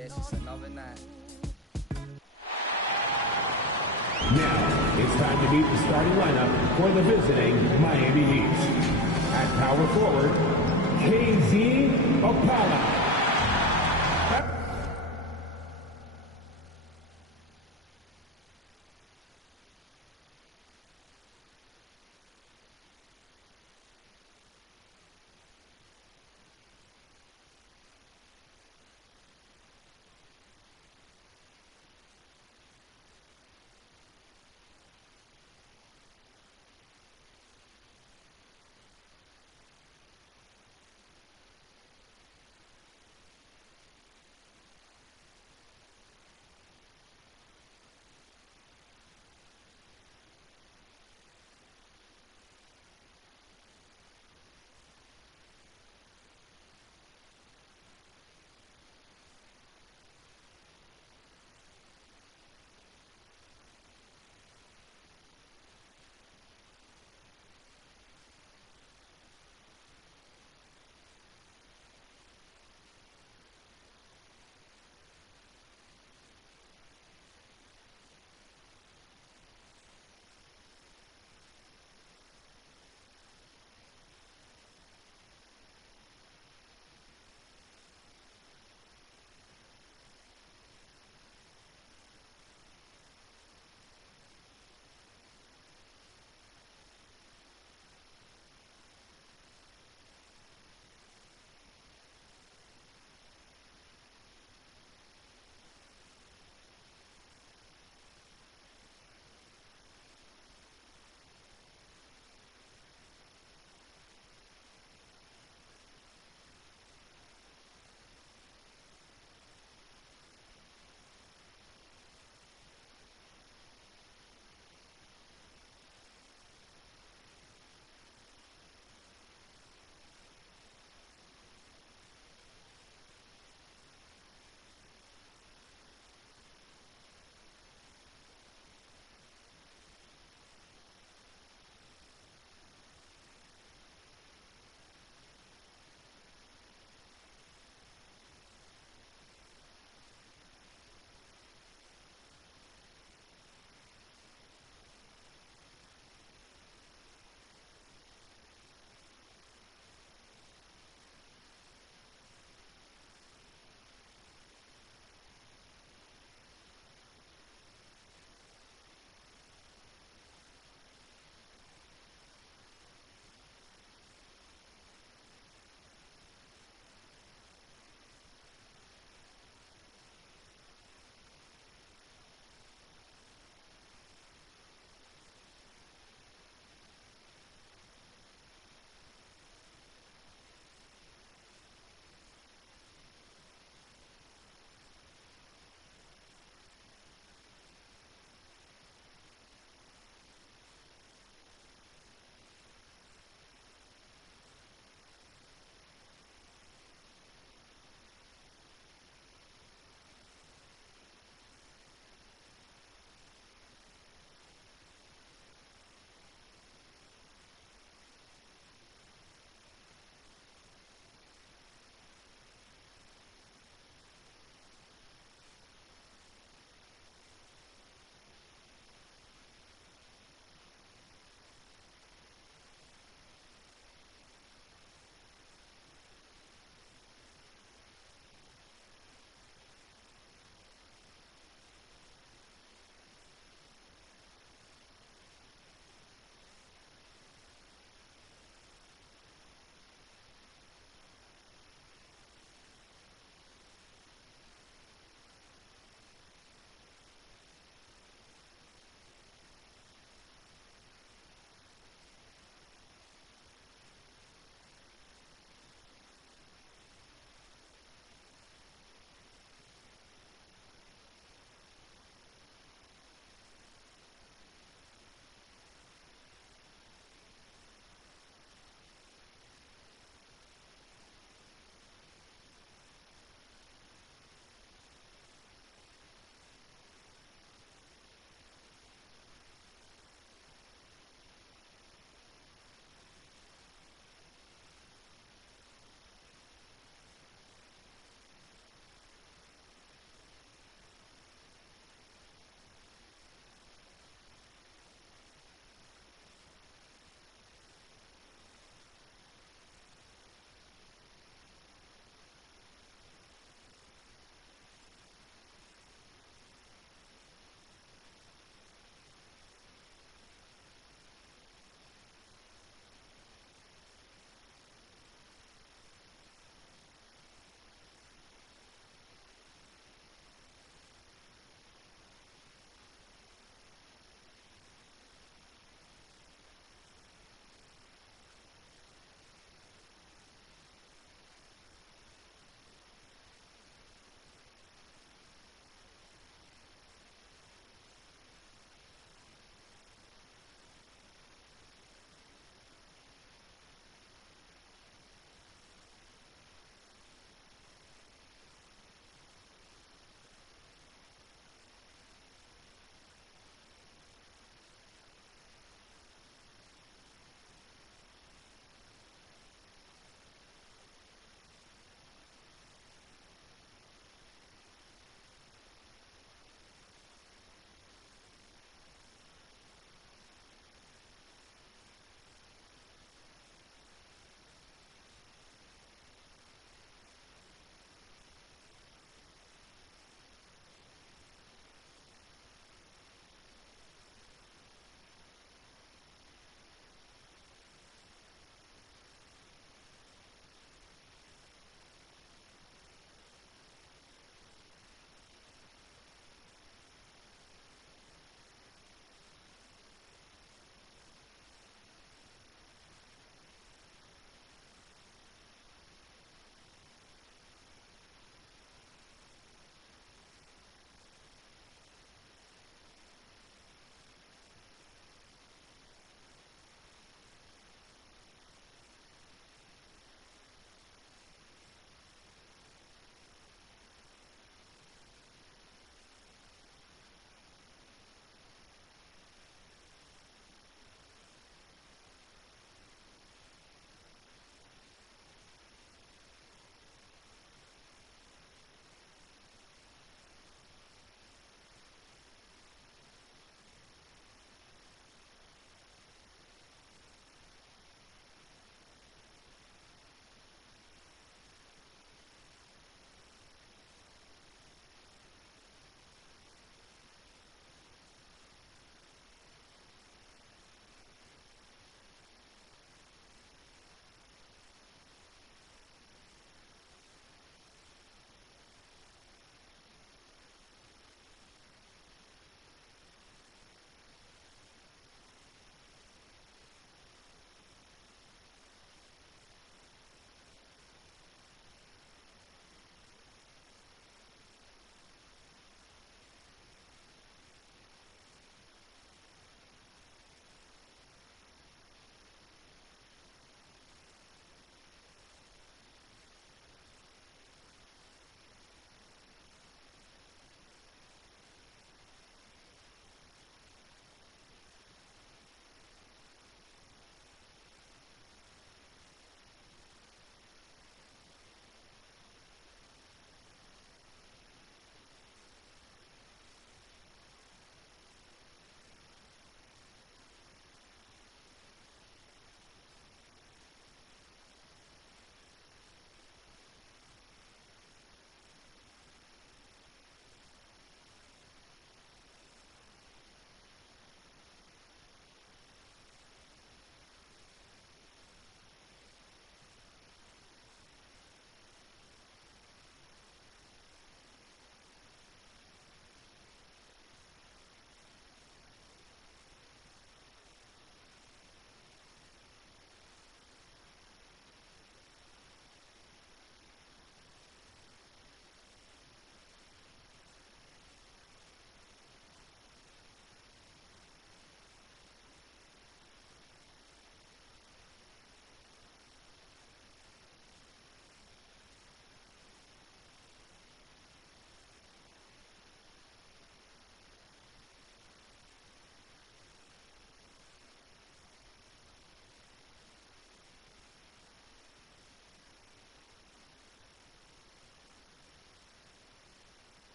it's just another night. Now, it's time to meet the starting lineup for the visiting Miami Heat. At power forward, KZ Okpala.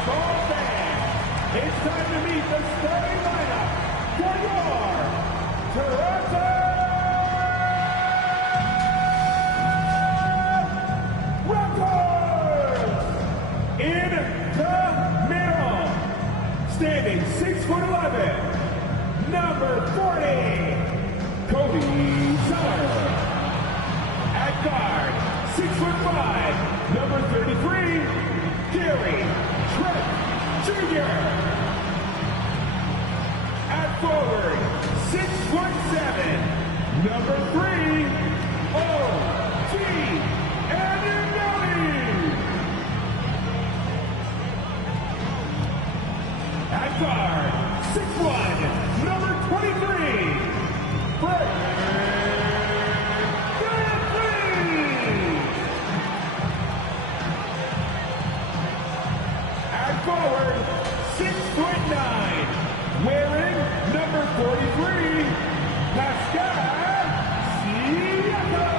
baseball fans, it's time to meet the starting lineup for your Toronto Raptors! In the middle, standing 6'11", number 40, Cody Zeller. At guard, 6'5", number 33, Gary Trent Jr. At forward, 6'7", number 3, O.G. Anunoby. At guard, 6'1", number 23, Fred VanVleet. At forward, 6'9", wearing number 43, Pascal Siakam.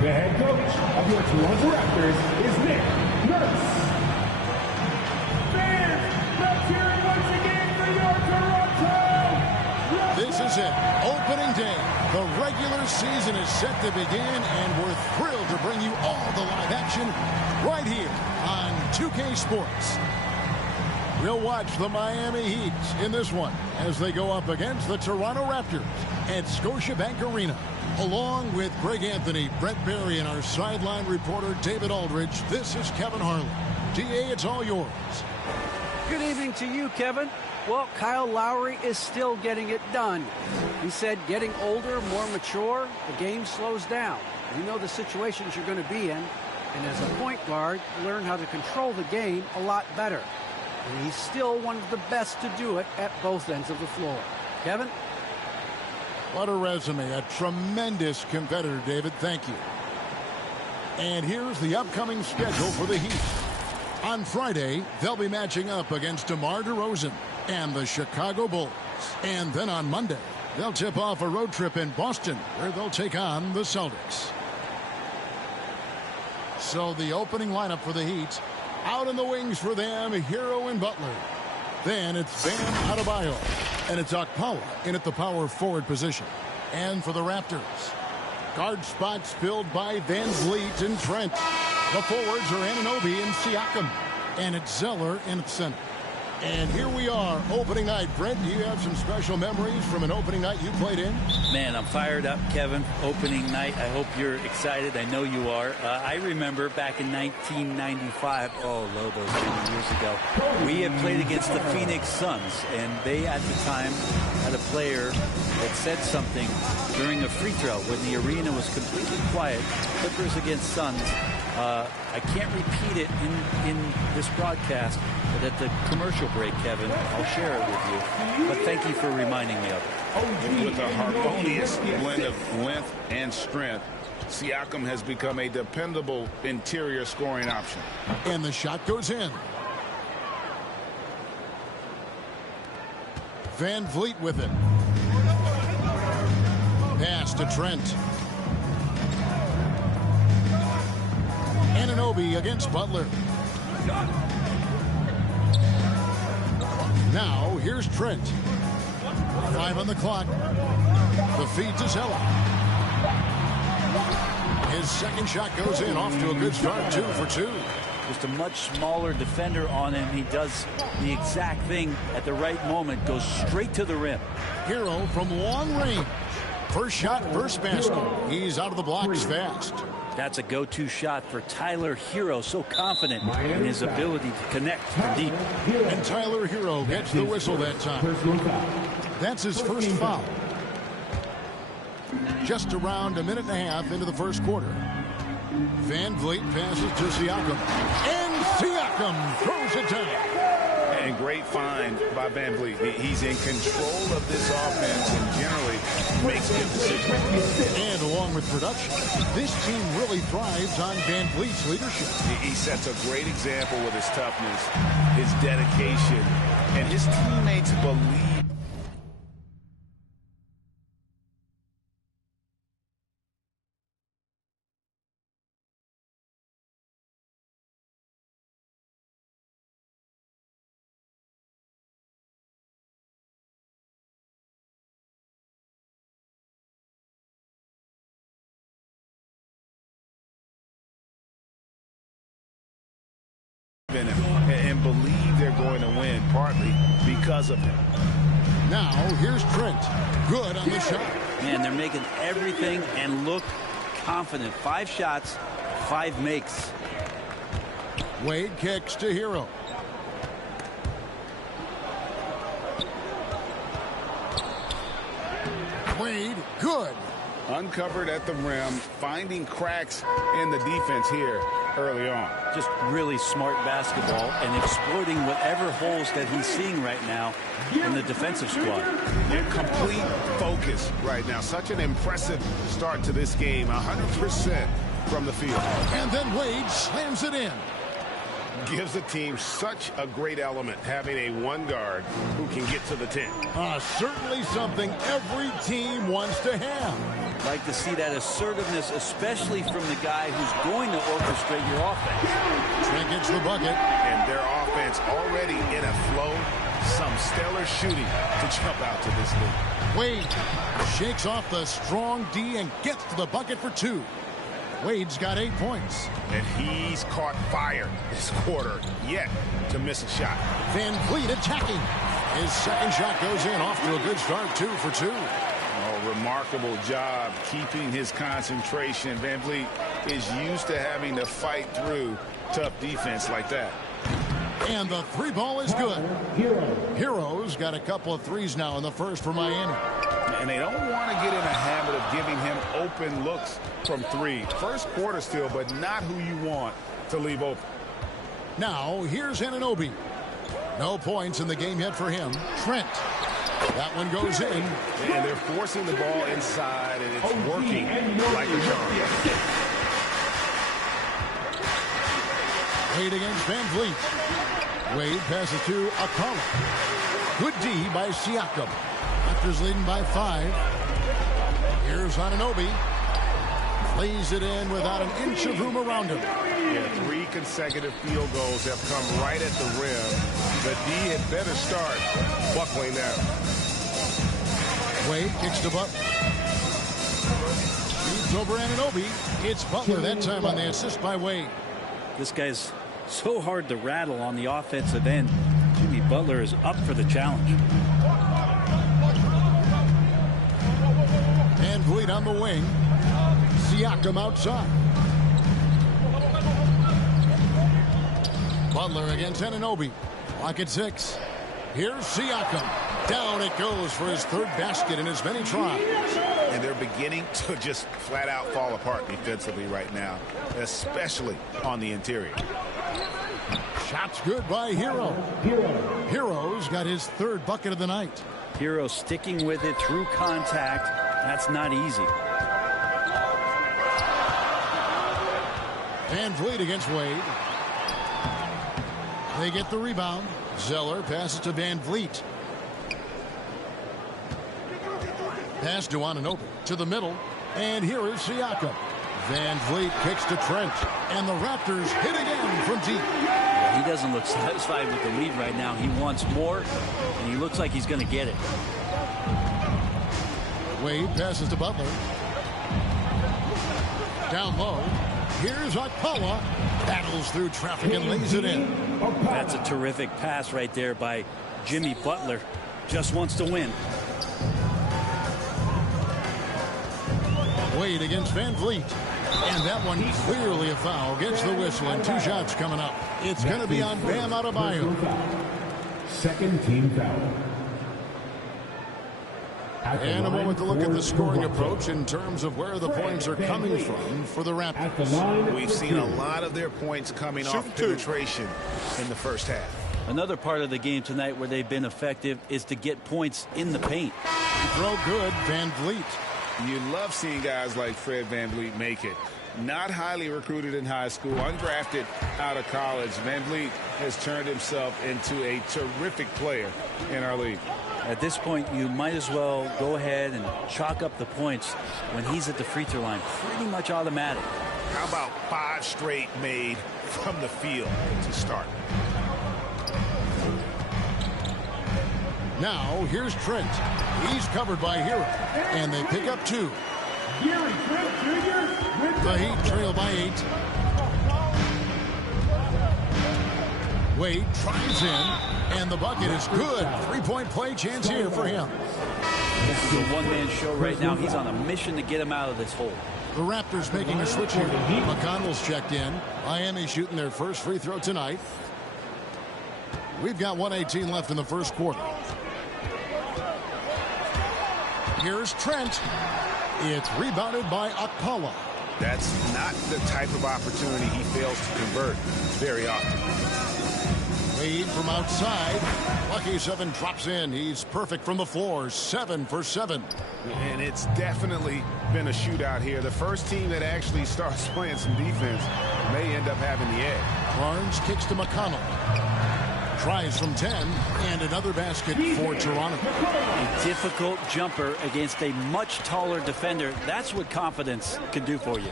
The head coach of your Toronto Raptors is Nick Nurse. Fans, let's hear it once again for your Toronto Raptors. This is it, opening day. The regular season is set to begin, and we're thrilled to bring you all the live action right here on 2K Sports. We'll watch the Miami Heat in this one as they go up against the Toronto Raptors at Scotiabank Arena. Along with Greg Anthony, Brett Berry, and our sideline reporter David Aldridge, this is Kevin Harlan. DA, it's all yours. Good evening to you, Kevin. Well, Kyle Lowry is still getting it done. He said getting older, more mature, the game slows down. You know the situations you're going to be in, and as a point guard, you learn how to control the game a lot better. And he's still one of the best to do it at both ends of the floor. Kevin? What a resume. A tremendous competitor, David. Thank you. And here's the upcoming schedule for the Heat. On Friday, they'll be matching up against DeMar DeRozan and the Chicago Bulls. And then on Monday, they'll tip off a road trip in Boston, where they'll take on the Celtics. So the opening lineup for the Heat. Out in the wings for them, Hero and Butler. Then it's Bam Adebayo. And it's Okpala in at the power forward position. And for the Raptors, guard spots filled by VanVleet and Trent. The forwards are Anunoby and Siakam. And it's Zeller in at center. And here we are, opening night. Brent, do you have some special memories from an opening night you played in? Man, I'm fired up, Kevin. Opening night. I hope you're excited. I know you are. I remember back in 1995, those many years ago, we had played against the Phoenix Suns, and they at the time had a player that said something during a free throw when the arena was completely quiet. Clippers against Suns. I can't repeat it in this broadcast, but at the commercial break, Kevin, I'll share it with you. But thank you for reminding me of it. With a harmonious blend of length and strength, Siakam has become a dependable interior scoring option. And the shot goes in. VanVleet with it. Pass to Trent. Anunoby against Butler. Now, here's Trent. 5 on the clock. The feed to Zeller. His second shot goes in, off to a good start, 2 for 2. Just a much smaller defender on him. He does the exact thing at the right moment, goes straight to the rim. Hero from long range. First shot, first basket. He's out of the blocks fast. That's a go-to shot for Tyler Hero. So confident in his ability to connect from deep. And Tyler Hero gets the whistle that time. That's his first foul. Just around a minute and a half into the first quarter. VanVleet passes to Siakam. And Siakam throws it down. And great find by VanVleet. He's in control of this offense and generally makes good decisions. And along with production, this team really thrives on VanVleet's leadership. He sets a great example with his toughness, his dedication, and his teammates believe believe they're going to win, partly because of him. Now, here's Trent. Good on the shot. Man, they're making everything and look confident. 5 shots, 5 makes. Wade kicks to Hero. Wade, good. Uncovered at the rim, finding cracks in the defense here early on. Just really smart basketball and exploiting whatever holes that he's seeing right now in the defensive squad. In complete focus right now. Such an impressive start to this game. 100% from the field. And then Wade slams it in. Gives the team such a great element, having a one guard who can get to the 10. Certainly something every team wants to have. Like to see that assertiveness, especially from the guy who's going to orchestrate your offense. Trent gets the bucket. And their offense already in a flow. Some stellar shooting to jump out to this lead. Wade shakes off the strong D and gets to the bucket for 2. Wade's got 8 points. And he's caught fire this quarter, yet to miss a shot. Van Vliet attacking. His second shot goes in, off to a good start, 2 for 2. Oh, remarkable job keeping his concentration. Van Vliet is used to having to fight through tough defense like that. And the 3 ball is good. Hero's got a couple of threes now in the first for Miami. And they don't want to get in a habit of giving him open looks from 3. First quarter still, but not who you want to leave open. Now, here's Anunoby. No points in the game yet for him. Trent. That one goes in. And they're forcing the ball inside, and it's working like a charm. Wade against Van Vliet. Wade passes to Akala. Good D by Siakam. Raptors leading by 5. Here's Anunoby. Plays it in without an inch of room around him. Yeah, 3 consecutive field goals have come right at the rim. The D had better start buckling down. Wade kicks to Butler. Shoots over Anunoby. It's Butler that time on the assist by Wade. This guy's so hard to rattle on the offensive end. Jimmy Butler is up for the challenge. Van Vliet on the wing. Siakam outside. Butler against Anunoby. Lock at 6. Here's Siakam. Down it goes for his 3rd basket in as many tries. And they're beginning to just flat out fall apart defensively right now, especially on the interior. Shots good by Hero. Hero's got his 3rd bucket of the night. Hero sticking with it through contact. That's not easy. Van Vliet against Wade. They get the rebound. Zeller passes to Van Vliet. Pass to Anunoby to the middle. And here is Siakam. Van Vliet kicks to Trent. And the Raptors hit again from deep. He doesn't look satisfied with the lead right now. He wants more, and he looks like he's going to get it. Wade passes to Butler. Down low. Here's Akpala. Battles through traffic and lays it in. That's a terrific pass right there by Jimmy Butler. Just wants to win. Wade against Van Vliet. And that one clearly a foul. Gets the whistle and 2 shots coming up. It's going to be on Bam Adebayo. Second team foul. And a moment to look at the scoring approach in terms of where the points are coming from for the Raptors. We've seen a lot of their points coming off penetration in the first half. Another part of the game tonight where they've been effective is to get points in the paint. Throw good, Van Vliet. You love seeing guys like Fred VanVleet make it. Not highly recruited in high school, undrafted out of college. VanVleet has turned himself into a terrific player in our league. At this point, you might as well go ahead and chalk up the points when he's at the free throw line. Pretty much automatic. How about 5 straight made from the field to start? Now, here's Trent. He's covered by Hero. And they pick up 2. The Heat trail by 8. Wade tries in, and the bucket is good. Three-point play chance here for him. This is a one-man show right now. He's on a mission to get him out of this hole. The Raptors making a switch here. McConnell's checked in. Miami shooting their first free throw tonight. We've got 1:18 left in the first quarter. Here's Trent. It's rebounded by Okpala. That's not the type of opportunity he fails to convert very often. Wade from outside. Lucky 7 drops in. He's perfect from the floor. 7 for 7. And it's definitely been a shootout here. The first team that actually starts playing some defense may end up having the edge. Barnes kicks to McConnell. Tries from 10, and another basket for Toronto. A difficult jumper against a much taller defender. That's what confidence can do for you.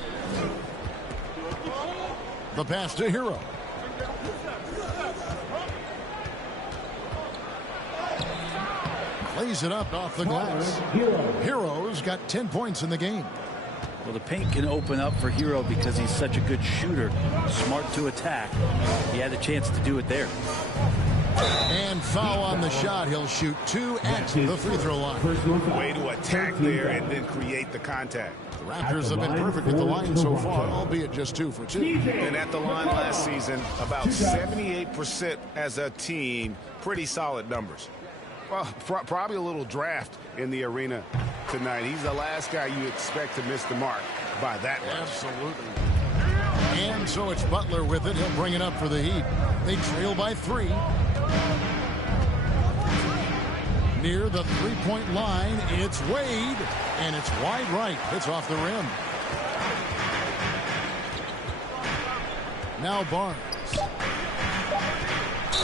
The pass to Hero. Lays it up off the glass. Hero's got 10 points in the game. Well, the paint can open up for Hero because he's such a good shooter. Smart to attack. He had a chance to do it there. And foul on the shot. He'll shoot 2 at the free throw line. Way to attack there and then create the contact. The Raptors have been perfect at the line so far, albeit just 2 for 2. And at the line last season, about 78% as a team. Pretty solid numbers. Well, probably a little draft in the arena tonight. He's the last guy you expect to miss the mark by that much. Absolutely. And so it's Butler with it. He'll bring it up for the Heat. They trail by 3. Near the three-point line, it's Wade. And it's wide right. It's off the rim. Now Barnes.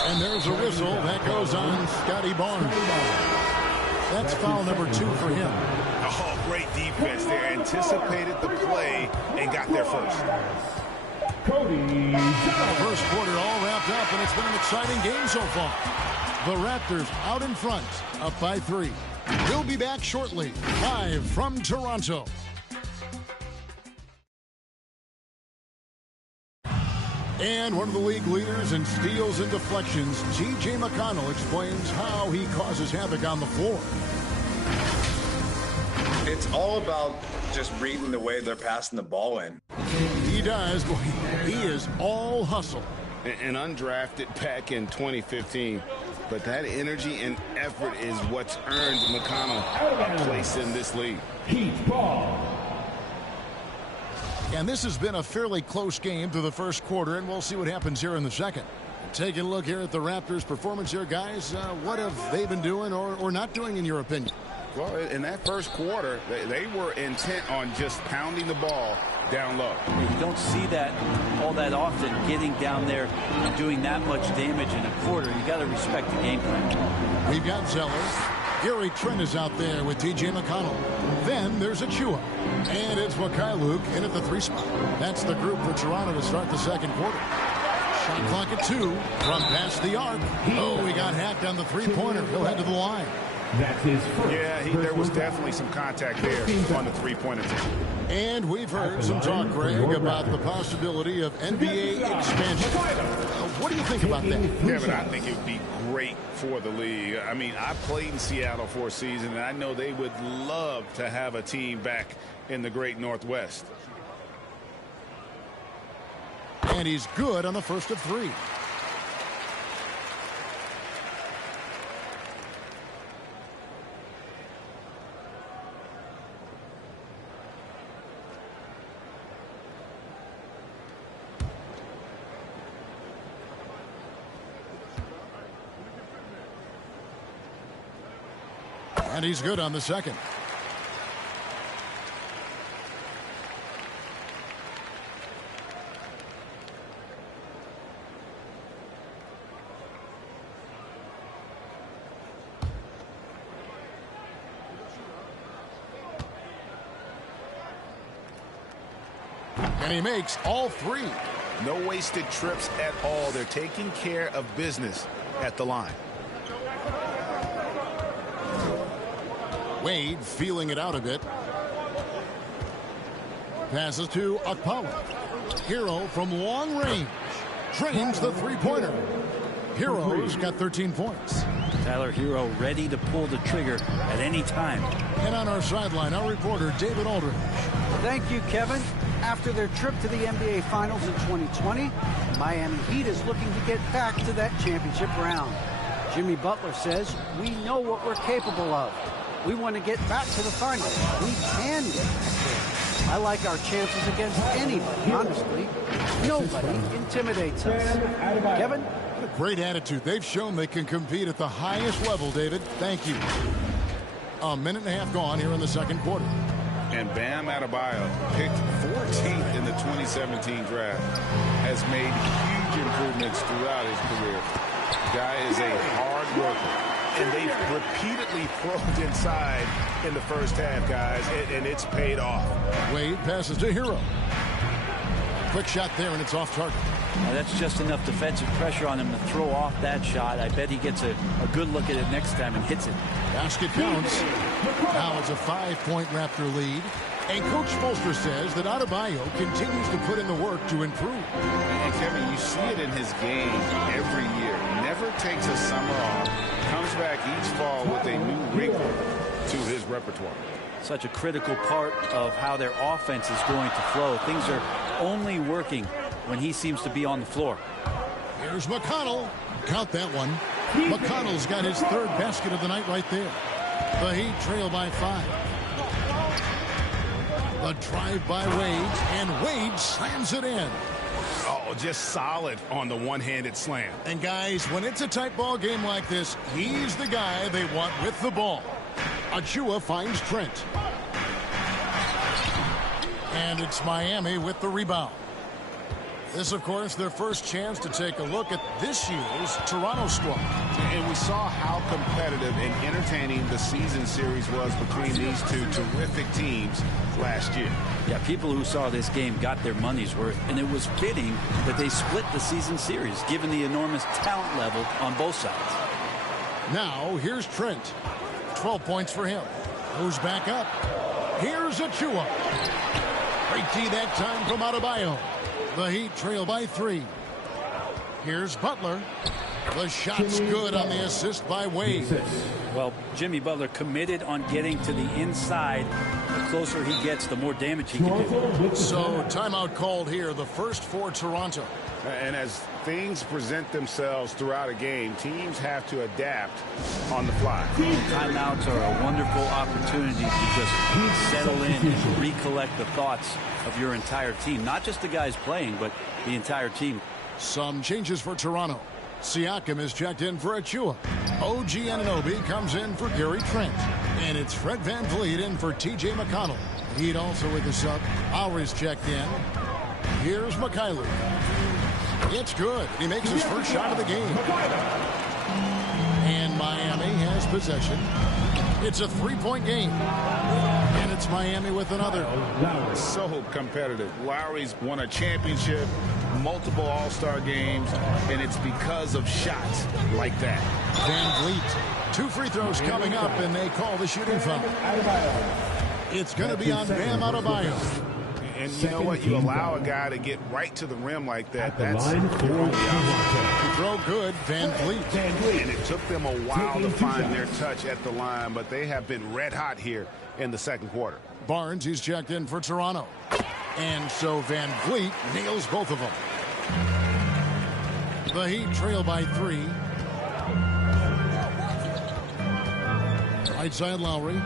And there's a whistle that goes on Scotty Barnes. That's foul number 2 for him. Oh, great defense there. Anticipated the play and got there first. First quarter all wrapped up, and it's been an exciting game so far. The Raptors out in front, up by 3. We'll be back shortly, live from Toronto. And one of the league leaders in steals and deflections, T.J. McConnell, explains how he causes havoc on the floor. It's all about just reading the way they're passing the ball in. He does. He is all hustle. And undrafted back in 2015. But that energy and effort is what's earned McConnell a place in this league. Heat ball. And this has been a fairly close game through the first quarter, and we'll see what happens here in the second. Taking a look here at the Raptors' performance here, guys. What have they been doing or not doing, in your opinion? Well, in that first quarter, they were intent on just pounding the ball down low. You don't see that all that often, getting down there and doing that much damage in a quarter. You got to respect the game plan. We've got Zeller. Gary Trent is out there with T.J. McConnell. Then there's Achua. And it's Mikhailuk in at the 3 spot. That's the group for Toronto to start the second quarter. Shot clock at 2 from past the arc. Oh, he got hacked on the three-pointer. He'll head to the line. That's his first. Yeah, there was definitely some contact there on the three-pointer team. And we've heard some talk, Greg, about the possibility of NBA expansion. What do you think about that? Kevin, I think it would be great for the league. I mean, I played in Seattle for a season, and I know they would love to have a team back in the great Northwest. And he's good on the first of 3. And he's good on the second. And he makes all 3. No wasted trips at all. They're taking care of business at the line. Wade feeling it out a bit. Passes to Okpala. Hero from long range. Drains the three-pointer. Hero's got 13 points. Tyler Hero ready to pull the trigger at any time. And on our sideline, our reporter, David Aldridge. Thank you, Kevin. After their trip to the NBA Finals in 2020, Miami Heat is looking to get back to that championship round. Jimmy Butler says, we know what we're capable of. We want to get back to the finals. We can get back there. I like our chances against anybody, honestly. Nobody intimidates us. Kevin? What a great attitude. They've shown they can compete at the highest level, David. Thank you. A minute and a half gone here in the second quarter. And Bam Adebayo, picked 14th in the 2017 draft, has made huge improvements throughout his career. Guy is a hard worker, and they've repeatedly probed inside in the first half, guys, and it's paid off. Wade passes to Hero. Quick shot there, and it's off target. Now that's just enough defensive pressure on him to throw off that shot. I bet he gets a good look at it next time and hits it. Basket counts. Now it's a 5-point Raptor lead. And Coach Spoelstra says that Adebayo continues to put in the work to improve. And Kevin, you see it in his game every year. Never takes a summer off. Comes back each fall with a new wrinkle to his repertoire. Such a critical part of how their offense is going to flow. Things are only working when he seems to be on the floor. Here's McConnell. Count that one. McConnell's got his third basket of the night right there. The Heat trail by 5. The drive by Wade, and Wade slams it in. Oh, just solid on the one-handed slam. And guys, when it's a tight ball game like this, he's the guy they want with the ball. Achua finds Trent. And it's Miami with the rebound. This, of course, their first chance to take a look at this year's Toronto squad. And we saw how competitive and entertaining the season series was between these two terrific teams last year. Yeah, people who saw this game got their money's worth, and it was fitting that they split the season series, given the enormous talent level on both sides. Now, here's Trent. 12 points for him. Goes back up. Here's Achua. Great D that time from Adebayo. The Heat trail by 3. Here's Butler. The shot's good on the assist by Wade. Well, Jimmy Butler committed on getting to the inside. The closer he gets, the more damage he can do. So, timeout called here, the first for Toronto. And as things present themselves throughout a game, teams have to adapt on the fly. Timeouts are a wonderful opportunity to just settle in and recollect the thoughts of your entire team. Not just the guys playing, but the entire team. Some changes for Toronto. Siakam is checked in for Achua. OG Anunoby comes in for Gary Trent. And it's Fred VanVleet in for TJ McConnell. Heat also with the sub. Lowry's checked in. Here's Mikhailuk. It's good. He makes his first shot of the game. And Miami has possession. It's a 3-point game. And it's Miami with another. So competitive. Lowry's won a championship, multiple All-Star games, and it's because of shots like that. VanVleet. 2 free throws coming up, and they call the shooting foul. It's going to be on Bam Adebayo. And you know what? You allow a guy to get right to the rim like that. That's throw good, VanVleet. And it took them a while to find their touch at the line, but they have been red hot here in the second quarter. Barnes, he's checked in for Toronto. And so VanVleet nails both of them. The Heat trail by 3. Right side Lowry.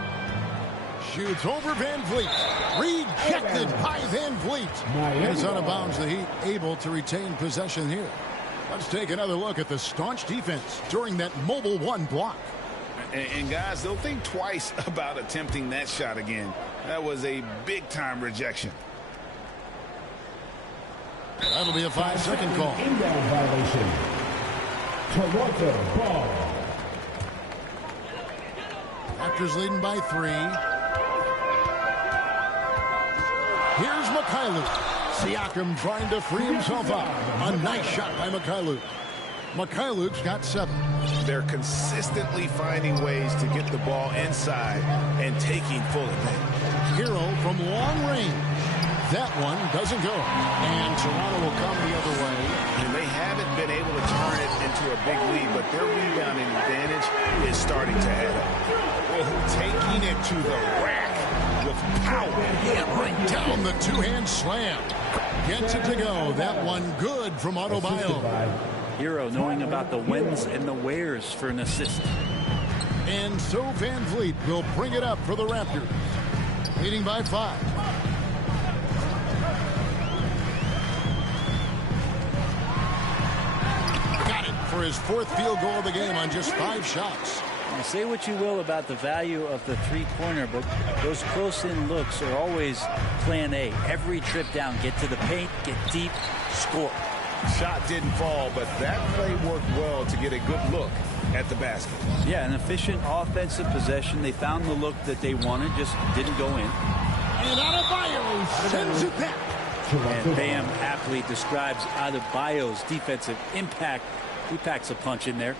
Shoots over VanVleet. Rejected by VanVleet. And it's out of bounds. The Heat able to retain possession here. Let's take another look at the staunch defense during that mobile 1 block. And guys, they'll think twice about attempting that shot again. That was a big-time rejection. That'll be a 5-second call. Inbound violation. Toronto ball. Raptors leading by 3. Here's Mikhailuk. Siakam trying to free himself up. A nice shot by Mikhailuk. Mikhailuk's got 7. They're consistently finding ways to get the ball inside and taking full advantage. Hero from long range. That one doesn't go. And Toronto will come the other way. And they haven't been able to turn it into a big lead, but their rebounding advantage is starting to add up. Taking it to the rack with power. Hammering down the two-hand slam. Gets it to go. That one good from Adebayo. Hero knowing about the whens and the wheres for an assist. And so Van Vliet will bring it up for the Raptors. Leading by 5. Got it for his 4th field goal of the game on just 5 shots. Now, say what you will about the value of the three-pointer, but those close-in looks are always plan A. Every trip down, get to the paint, get deep, score. Shot didn't fall, but that play worked well to get a good look at the basket. Yeah, an efficient offensive possession. They found the look that they wanted, just didn't go in. And Adebayo sends it back. And Bam aptly describes Adebayo's defensive impact. He packs a punch in there.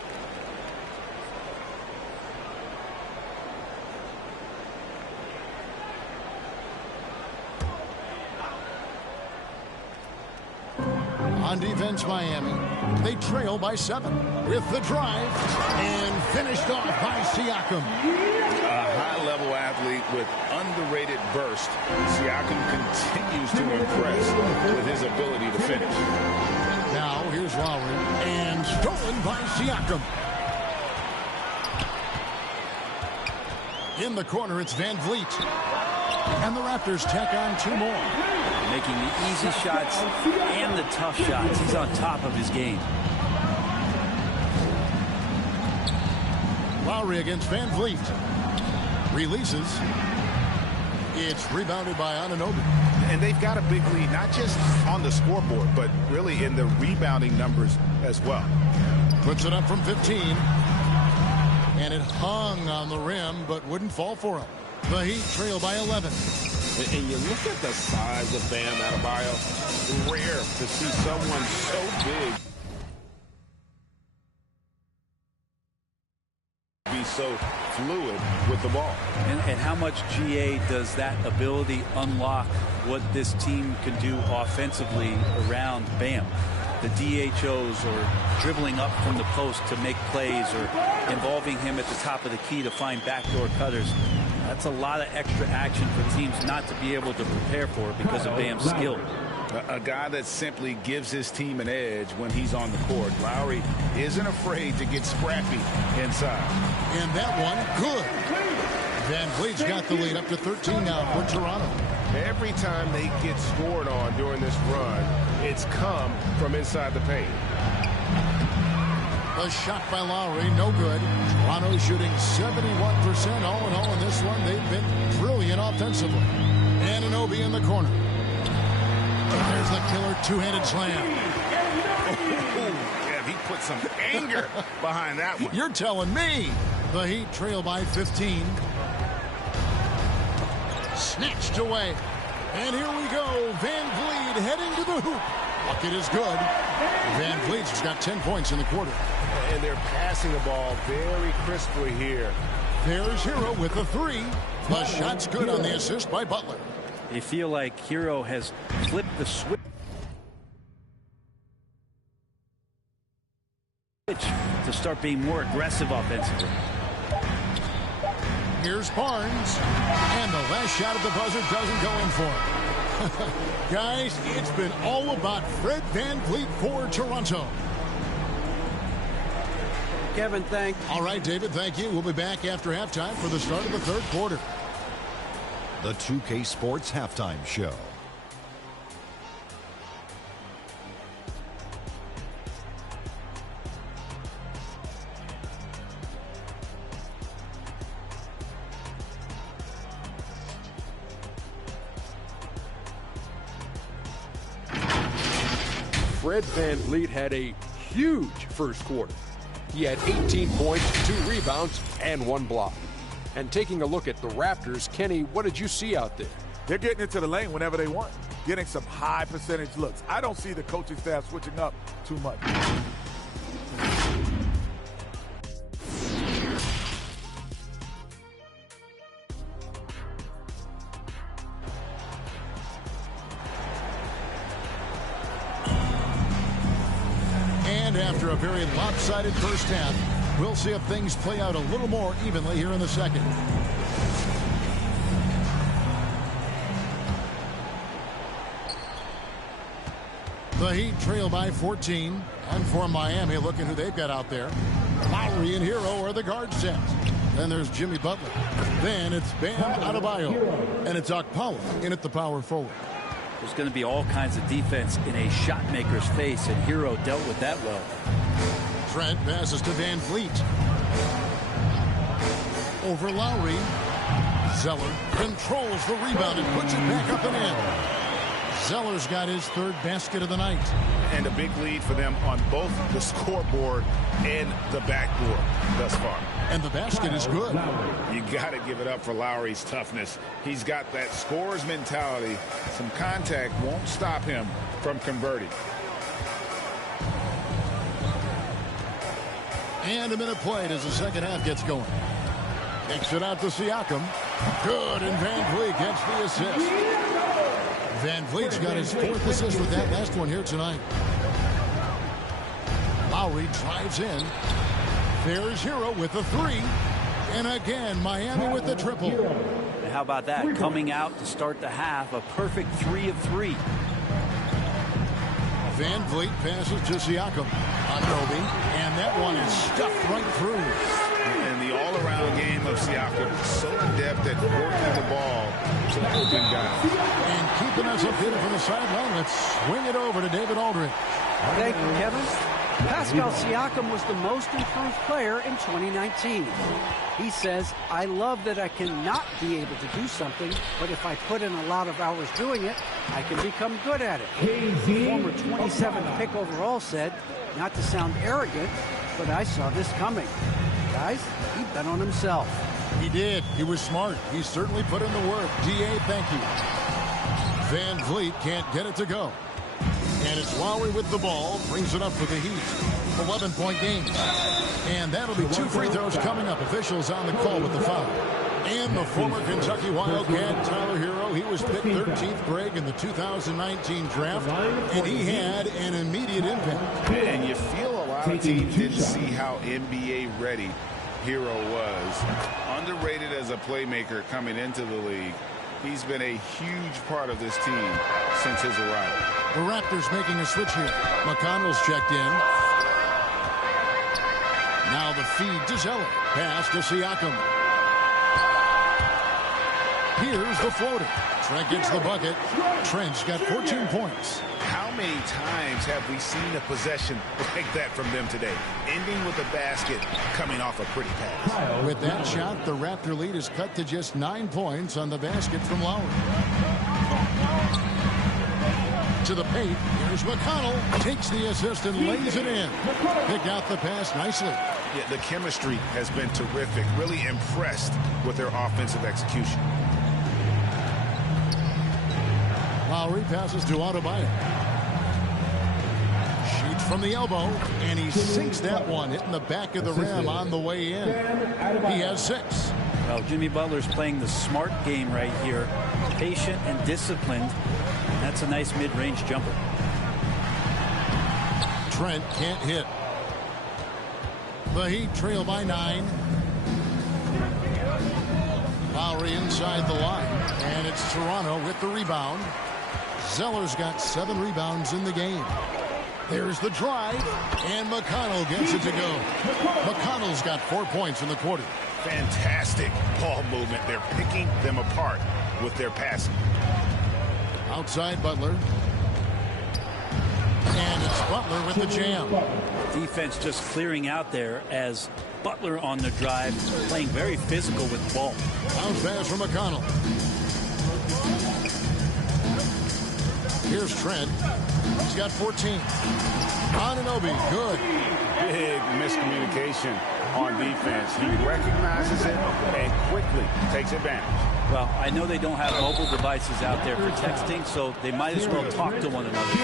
On defense, Miami. They trail by 7 with the drive and finished off by Siakam. A high-level athlete with underrated burst. Siakam continues to impress with his ability to finish. Now here's Lowry and stolen by Siakam. In the corner, it's Van Vliet. And the Raptors tack on 2 more. Making the easy shots and the tough shots. He's on top of his game. Lowry against Van Vliet. Releases. It's rebounded by Anunoby. And they've got a big lead, not just on the scoreboard, but really in the rebounding numbers as well. Puts it up from 15. And it hung on the rim, but wouldn't fall for him. The Heat trail by 11. And you look at the size of Bam Adebayo. Rare to see someone so big be so fluid with the ball. And how much GA does that ability unlock what this team can do offensively around Bam? The DHOs or dribbling up from the post to make plays or involving him at the top of the key to find backdoor cutters. That's a lot of extra action for teams not to be able to prepare for because of Bam's skill. A guy that simply gives his team an edge when he's on the court. Lowry isn't afraid to get scrappy inside. And that one, good. Van Vliet's got the lead up to 13 now for Toronto. Every time they get scored on during this run, it's come from inside the paint. A shot by Lowry, no good. Toronto shooting 71% all in all in this one. They've been brilliant offensively. Anunoby in the corner. There's the killer two-handed slam. Yeah, he put some anger behind that one. You're telling me. The Heat trail by 15. Snatched away. And here we go. Van Vliet heading to the hoop. Bucket is good. Van Vliet's just got 10 points in the quarter. And they're passing the ball very crisply here. There's Hero with the 3. The shot's good on the assist by Butler. They feel like Hero has flipped the switch to start being more aggressive offensively. Here's Barnes. And the last shot at the buzzer doesn't go in for him. Guys, it's been all about Fred Van Vliet for Toronto. Kevin, thank you. All right, David, thank you. We'll be back after halftime for the start of the 3rd quarter. The 2K Sports Halftime Show. Fred Van Vliet had a huge first quarter. He had 18 points, 2 rebounds, and 1 block. And taking a look at the Raptors, Kenny, what did you see out there? They're getting into the lane whenever they want, getting some high percentage looks. I don't see the coaching staff switching up too much. And after a very lopsided first half, we'll see if things play out a little more evenly here in the second. The Heat trail by 14. And for Miami, look at who they've got out there. Lowry and Hero are the guard set. Then there's Jimmy Butler. Then it's Bam Adebayo. And it's Okpala in at the power forward. There's going to be all kinds of defense in a shot maker's face, and Hero dealt with that well. Trent passes to Van Vliet. Over Lowry. Zeller controls the rebound and puts it back up and in. Zeller's got his third basket of the night. And a big lead for them on both the scoreboard and the backboard thus far. And the basket is good. You got to give it up for Lowry's toughness. He's got that scorer's mentality. Some contact won't stop him from converting. And a minute played as the second half gets going. Kicks it out to Siakam. Good, and Van Vliet gets the assist. Van Vliet's got his fourth assist with that last one here tonight. Lowry drives in. There's Hero with the three. And again, Miami with the triple. And how about that? Coming out to start the half, a perfect 3 of 3. Van Vliet passes to Siakam. Anunoby, and that one is stuffed right through. And the all-around game of Siakam, so adept at working the ball to open guys. And keeping us updated from the sideline, let's swing it over to David Aldridge. Thank you, Kevin. Pascal Siakam was the most improved player in 2019. He says, I love that I cannot be able to do something, but if I put in a lot of hours doing it, I can become good at it. The former 27th pick overall said, not to sound arrogant, but I saw this coming. Guys, he bet on himself. He did. He was smart. He certainly put in the work. D.A., thank you. Van Vliet can't get it to go. And it's Lowry with the ball. Brings it up for the Heat. 11-point game. And that'll be 2 free throws coming up. Officials on the call with the foul. And the former Kentucky Wildcat, Tyler Hero, he was picked 13th, Greg, in the 2019 draft. And he had an immediate impact. And you feel a lot of teams didn't see how NBA ready Hero was. Underrated as a playmaker coming into the league. He's been a huge part of this team since his arrival. The Raptors making a switch here. McConnell's checked in. Now the feed to Zeller. Pass to Siakam. Here's the floater. Trent gets the bucket. Trent's got 14 points. How many times have we seen a possession like that from them today? Ending with a basket, coming off a pretty pass. With that shot, the Raptor lead is cut to just 9 points on the basket from Lowry. To the paint, here's McConnell. Takes the assist and lays it in. Pick out the pass nicely. Yeah, the chemistry has been terrific. Really impressed with their offensive execution. Lowry passes to Adebayo. Shoots from the elbow, and he sinks that one, hitting the back of the rim on the way in. He has 6. Well, Jimmy Butler's playing the smart game right here. Patient and disciplined. And that's a nice mid-range jumper. Trent can't hit. The Heat trail by 9. Lowry inside the line, and it's Toronto with the rebound. Zeller's got 7 rebounds in the game. There's the drive, and McConnell gets it to go. McConnell's got 4 points in the quarter. Fantastic ball movement. They're picking them apart with their passing. Outside Butler. And it's Butler with the jam. Defense just clearing out there as Butler on the drive, playing very physical with the ball. Bounce pass from McConnell. Here's Trent. He's got 14. Anunoby, good. Big miscommunication on defense. He recognizes it and quickly takes advantage. Well, I know they don't have mobile devices out there for texting, so they might as well talk to one another.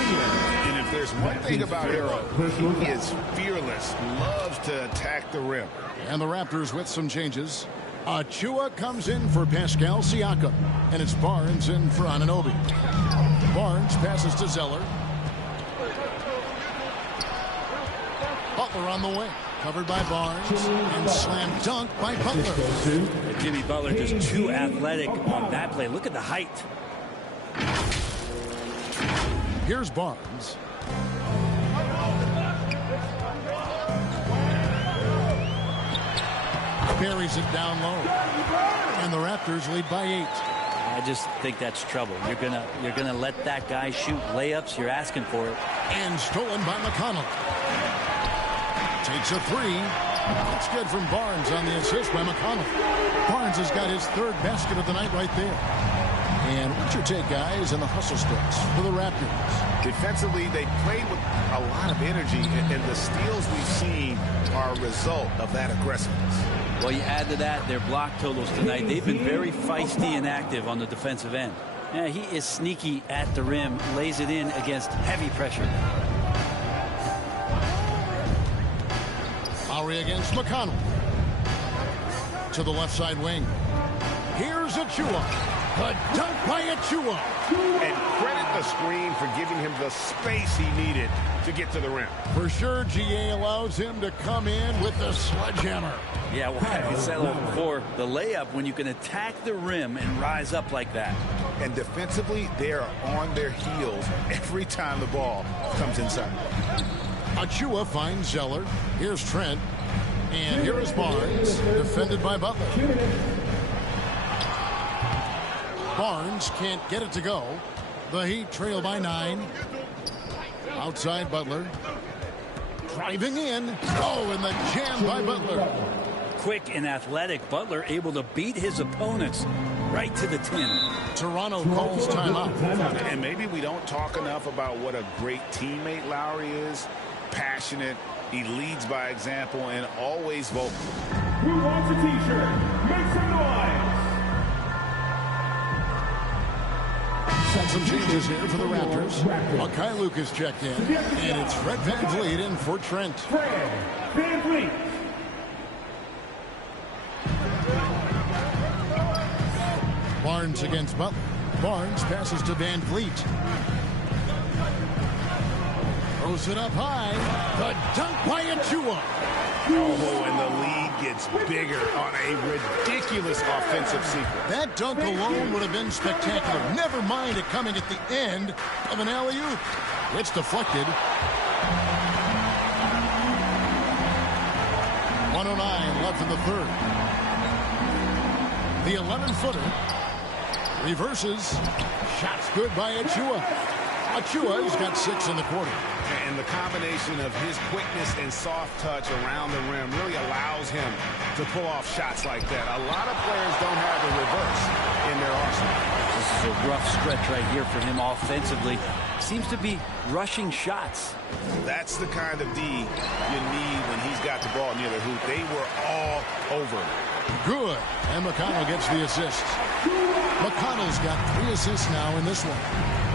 And if there's one thing about Hero, he is fearless, loves to attack the rim. And the Raptors with some changes. Achua comes in for Pascal Siakam, and it's Barnes in for Anunoby. Barnes passes to Zeller. Butler on the wing. Covered by Barnes. And slam dunk by Butler. Jimmy Butler just too athletic on that play. Look at the height. Here's Barnes. Buries it down low. And the Raptors lead by 8. I just think that's trouble. You're gonna let that guy shoot layups. You're asking for it. And stolen by McConnell. Takes a 3. That's good from Barnes on the assist by McConnell. Barnes has got his 3rd basket of the night right there. And what's your take, guys, in the hustle steps for the Raptors? Defensively, they played with a lot of energy, and the steals we've seen are a result of that aggressiveness. Well, you add to that their block totals tonight. They've been very feisty and active on the defensive end. Yeah, he is sneaky at the rim, lays it in against heavy pressure. Lowry against McConnell. To the left side wing. Here's Achua. The dunk by Achua. And credit the screen for giving him the space he needed to get to the rim. For sure, GA allows him to come in with the sledgehammer. Yeah, well, I settle for the layup when you can attack the rim and rise up like that. And defensively, they are on their heels every time the ball comes inside. Achua finds Zeller. Here's Trent. And here is Barnes, defended by Butler. Barnes can't get it to go. The Heat trail by 9. Outside Butler. Driving in. Oh, and the jam by Butler. Quick and athletic, Butler able to beat his opponents right to the tin. Toronto calls timeout. And maybe we don't talk enough about what a great teammate Lowry is. Passionate. He leads by example and always vocal. Who wants a t-shirt? Make some noise! Some changes here for the Raptors. Mykhailiuk is checked in. And it's Fred VanVleet in for Trent. Fred VanVleet. Barnes against Butler. Barnes passes to VanVleet. Throws it up high. The dunk by Achua. Oh, and the lead gets bigger on a ridiculous offensive sequence. That dunk alone would have been spectacular. Never mind it coming at the end of an alley-oop. It's deflected. 109 left in the 3rd. The 11-footer reverses. Shots good by Achua. Achua's got 6 in the quarter. And the combination of his quickness and soft touch around the rim really allows him to pull off shots like that. A lot of players don't have the reverse in their arsenal. This is a rough stretch right here for him offensively. Seems to be rushing shots. That's the kind of D you need when he's got the ball near the hoop. They were all over it. Good. And McConnell gets the assist. McConnell's got 3 assists now in this one.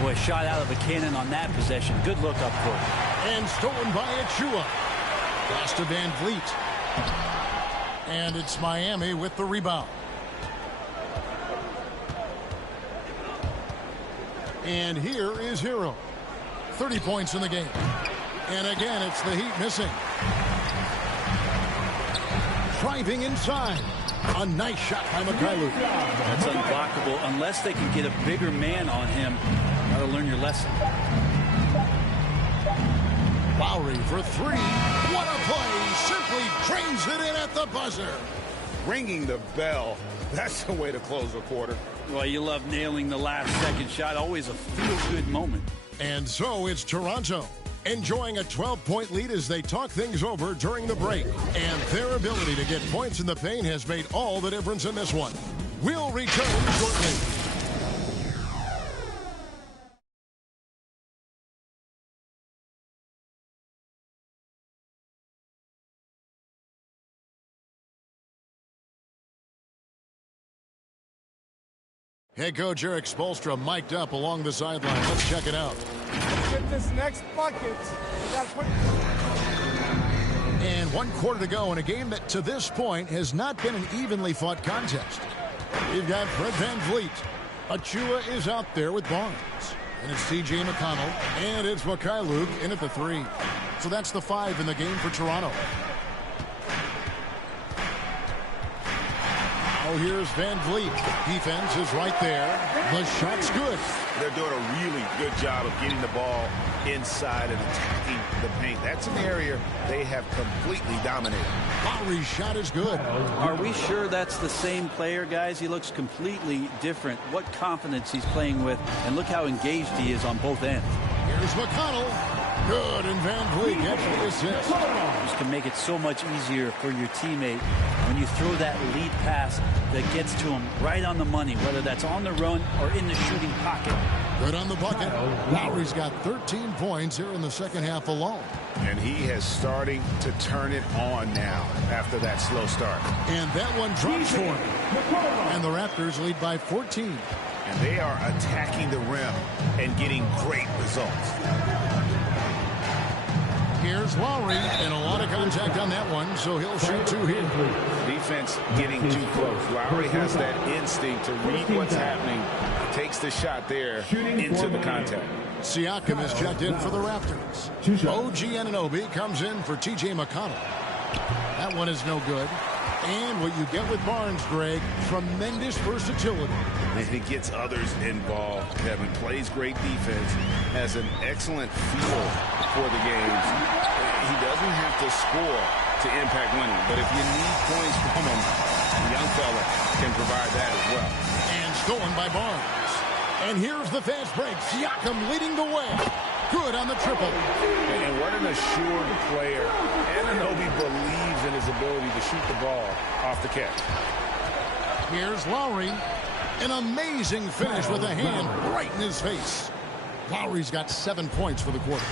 Boy, shot out of a cannon on that possession. Good look up court. And stolen by Achua. Pass to VanVleet. And it's Miami with the rebound. And here is Hero. 30 points in the game. And again, it's the Heat missing. Driving inside. A nice shot by Mykhailiuk. That's unblockable unless they can get a bigger man on him. Gotta learn your lesson. Lowry for 3. What a play. Simply drains it in at the buzzer. Ringing the bell. That's the way to close a quarter. Well, you love nailing the last second shot. Always a feel-good moment. And so it's Toronto, enjoying a 12-point lead as they talk things over during the break. And their ability to get points in the paint has made all the difference in this one. We'll return shortly. Head coach Eric Spoelstra mic'd up along the sideline. Let's check it out. Let's get this next bucket. And 1 quarter to go in a game that to this point has not been an evenly fought contest. We've got Fred VanVleet. Achua is out there with Barnes. And it's T.J. McConnell. And it's Mykhailiuk in at the 3. So that's the 5 in the game for Toronto. Now here's Van Vliet. Defense is right there. The shot's good. They're doing a really good job of getting the ball inside and attacking the paint. That's an area they have completely dominated. Lowry's shot is good. Are we sure that's the same player, guys? He looks completely different. What confidence he's playing with, and look how engaged he is on both ends. Here's McConnell. Good, and Van Vliet gets the assist. Just to make it so much easier for your teammate when you throw that lead pass that gets to him right on the money, whether that's on the run or in the shooting pocket. Good on the bucket. Lowry's got 13 points here in the second half alone. And he is starting to turn it on now after that slow start. And that one drops for him. And the Raptors lead by 14. And they are attacking the rim and getting great results. Here's Lowry, and a lot of contact on that one, so he'll shoot 2 here. Defense getting too close. Lowry has that instinct to read what's happening. Takes the shot there into the contact. Siakam is checked in for the Raptors. OG Anunoby comes in for T.J. McConnell. That one is no good. And what you get with Barnes, Greg, tremendous versatility. And he gets others involved. Kevin plays great defense, has an excellent feel for the games. He doesn't have to score to impact winning, but if you need points from him, the young fella can provide that as well. And stolen by Barnes. And here's the fast break. Siakam leading the way. Good on the triple. And what an assured player. Anunoby believes in his ability to shoot the ball off the catch. Here's Lowry. An amazing finish with a hand right in his face. Lowry's got 7 points for the quarter.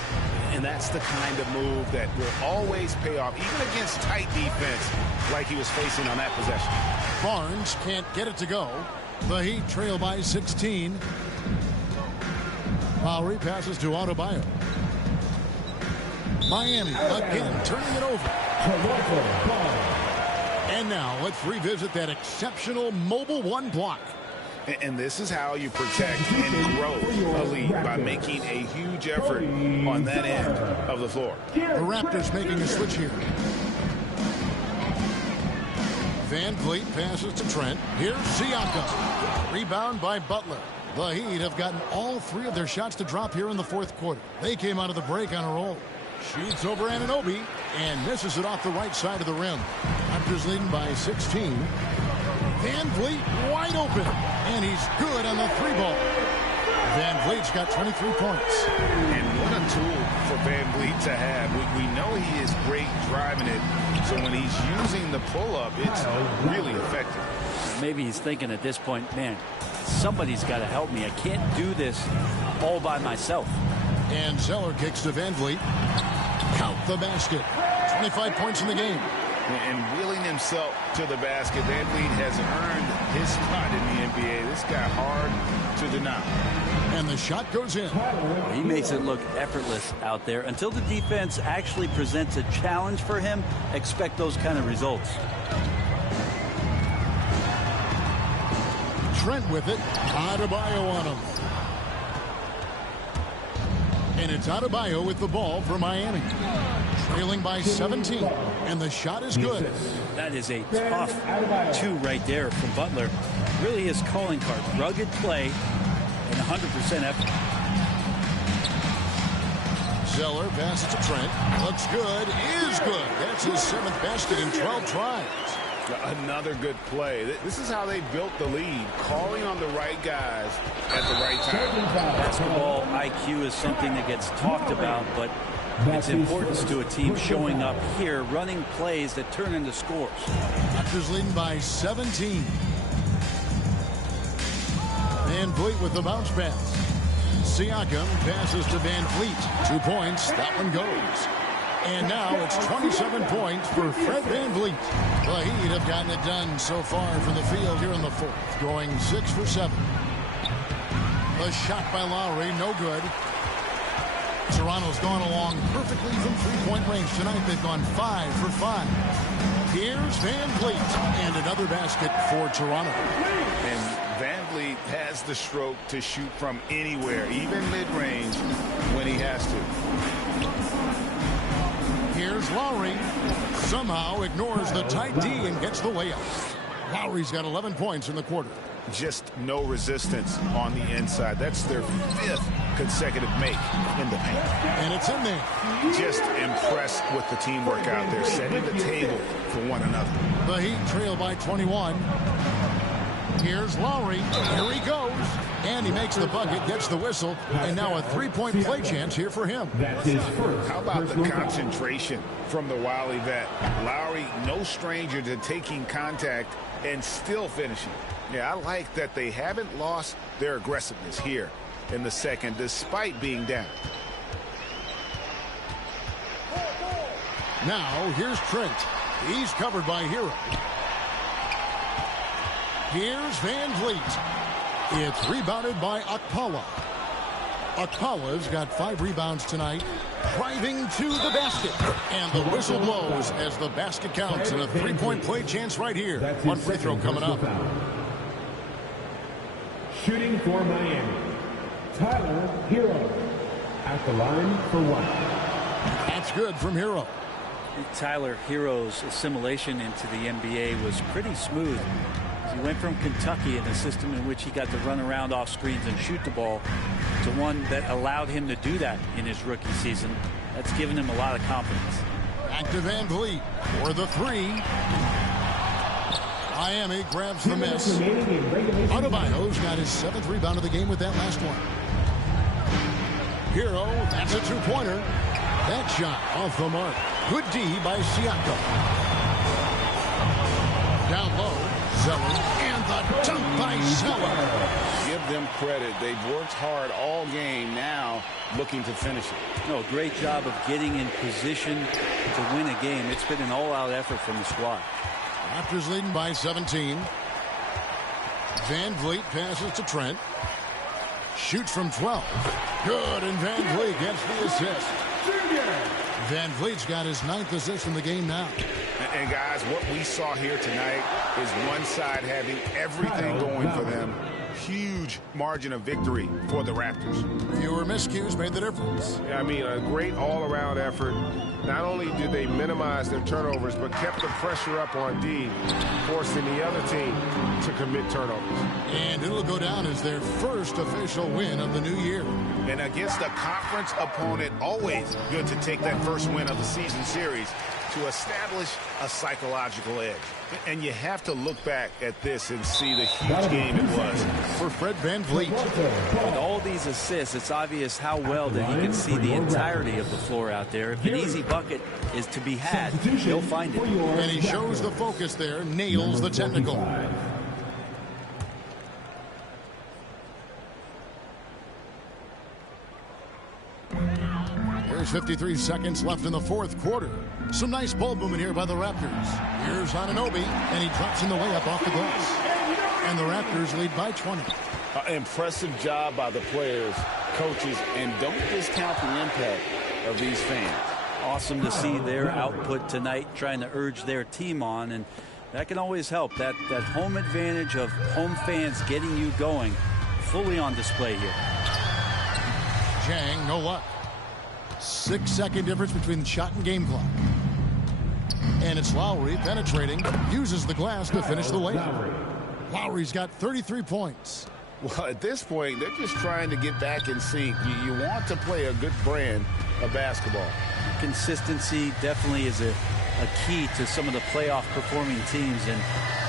And that's the kind of move that will always pay off, even against tight defense like he was facing on that possession. Barnes can't get it to go. The Heat trail by 16. Lowry passes to Adebayo. Miami again turning it over. And now let's revisit that exceptional Mobile One block. And this is how you protect and grow a lead, by making a huge effort on that end of the floor. The Raptors making a switch here. Van Vliet passes to Trent. Here's Siakam. Rebound by Butler. The Heat have gotten all 3 of their shots to drop here in the fourth quarter. They came out of the break on a roll. Shoots over Anunoby and misses it off the right side of the rim. Raptors leading by 16. Van Vliet wide open, and he's good on the 3-ball. Van Vliet's got 23 points. And what a tool for Van Vliet to have. We know he is great driving it, so when he's using the pull-up, it's really effective. Maybe he's thinking at this point, man, somebody's got to help me. I can't do this all by myself. And Zeller kicks to Van Vliet. Count the basket. 25 points in the game. And wheeling himself to the basket, Van Vliet has earned his spot in the NBA. This guy hard to deny. And the shot goes in. He makes it look effortless out there. Until the defense actually presents a challenge for him, expect those kind of results. Trent with it. Adebayo on him. And it's Adebayo with the ball for Miami. Trailing by 17. And the shot is good. That is a tough 2 right there from Butler. Really his calling card. Rugged play and 100% effort. Zeller passes to Trent. Looks good. Is good. That's his 7th basket in 12 tries. Another good play. This is how they built the lead, calling on the right guys at the right time. Basketball IQ is something that gets talked about, but its importance to a team showing up here, running plays that turn into scores. Raptors leading by 17. Van Vliet with the bounce pass. Siakam passes to Van Vliet. 2 points. That one goes. And now it's 27 points for Fred Van Vliet. The Heat have gotten it done so far from the field here in the fourth, going 6 for 7. The shot by Lowry, no good. Toronto's gone along perfectly from 3-point range tonight. They've gone 5 for 5. Here's Van Vliet, and another basket for Toronto. And Van Vliet has the stroke to shoot from anywhere, even mid-range, when he has to. Here's Lowry. Somehow ignores the tight D and gets the layup. Lowry's got 11 points in the quarter. Just no resistance on the inside. That's their 5th consecutive make in the paint. And it's in there. Just impressed with the teamwork out there, setting the table for one another. The Heat trail by 21. Here's Lowry. Here he goes. And he makes the bucket, gets the whistle, and now a three-point play chance here for him. That's his first. How about the concentration from the Wiley vet? Lowry, no stranger to taking contact and still finishing. Yeah, I like that they haven't lost their aggressiveness here in the second, despite being down. Now, here's Trent. He's covered by Hero. Here's Van Vliet. It's rebounded by Okpala. Okpala's got 5 rebounds tonight, driving to the basket. And the whistle blows as the basket counts, and a three-point play chance right here. One free throw coming up. Shooting for Miami, Tyler Hero. At the line for 1. That's good from Hero. Tyler Hero's assimilation into the NBA was pretty smooth. He went from Kentucky in a system in which he got to run around off screens and shoot the ball to one that allowed him to do that in his rookie season. That's given him a lot of confidence. Back to Van Vliet for the 3. Miami grabs the miss. Adebayo's got his 7th rebound of the game with that last one. Hero, that's a 2-pointer. That shot off the mark. Good D by Siakam. Down low, Zeller, and the dunk by Zeller. Give them credit. They've worked hard all game, now looking to finish it. No, great job of getting in position to win a game. It's been an all-out effort from the squad. Raptors leading by 17. Van Vliet passes to Trent. Shoots from 12. Good, and Van Vliet gets the assist. Van Vliet's got his 9th assist in the game now. And guys, what we saw here tonight is one side having everything going for them. Huge margin of victory for the Raptors. Fewer miscues made the difference. Yeah, I mean, a great all-around effort. Not only did they minimize their turnovers, but kept the pressure up on D, forcing the other team to commit turnovers. And it'll go down as their first official win of the new year. And against a conference opponent, always good to take that first win of the season series to establish a psychological edge. And you have to look back at this and see the huge game it was for Fred Van Vliet. With all these assists, it's obvious how well that he can see the entirety of the floor out there. If an easy bucket is to be had, he'll find it. And he shows the focus there, nails the technical. There's 53 seconds left in the 4th quarter. Some nice ball movement here by the Raptors. Here's Anunoby, and he drops in the layup off the glass. And the Raptors lead by 20. Impressive job by the players, coaches, and don't discount the impact of these fans. Awesome to see their output tonight, trying to urge their team on, and that can always help. That home advantage of home fans getting you going, fully on display here. Jang, no luck. 6-second difference between the shot and game clock. And it's Lowry penetrating, uses the glass to finish the layup. Lowry's got 33 points. Well, at this point, they're just trying to get back in sync. You want to play a good brand of basketball. Consistency definitely is a key to some of the playoff performing teams, and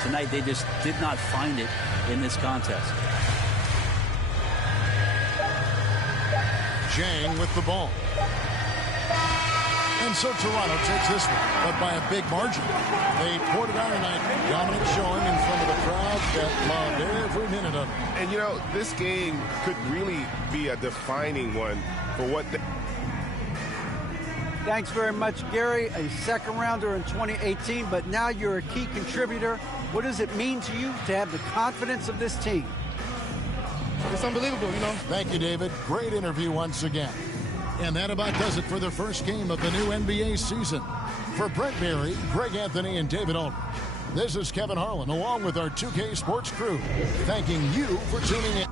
tonight they just did not find it in this contest. Jang with the ball. And so Toronto takes this one, but by a big margin. They poured it on tonight. Dominant showing in front of the crowd that loved every minute of it. And, you know, this game could really be a defining one for what they... Thanks very much, Gary. A second rounder in 2018, but now you're a key contributor. What does it mean to you to have the confidence of this team? It's unbelievable, you know. Thank you, David. Great interview once again. And that about does it for the first game of the new NBA season. For Brent Barry, Greg Anthony, and David Aldridge, this is Kevin Harlan, along with our 2K Sports crew, thanking you for tuning in.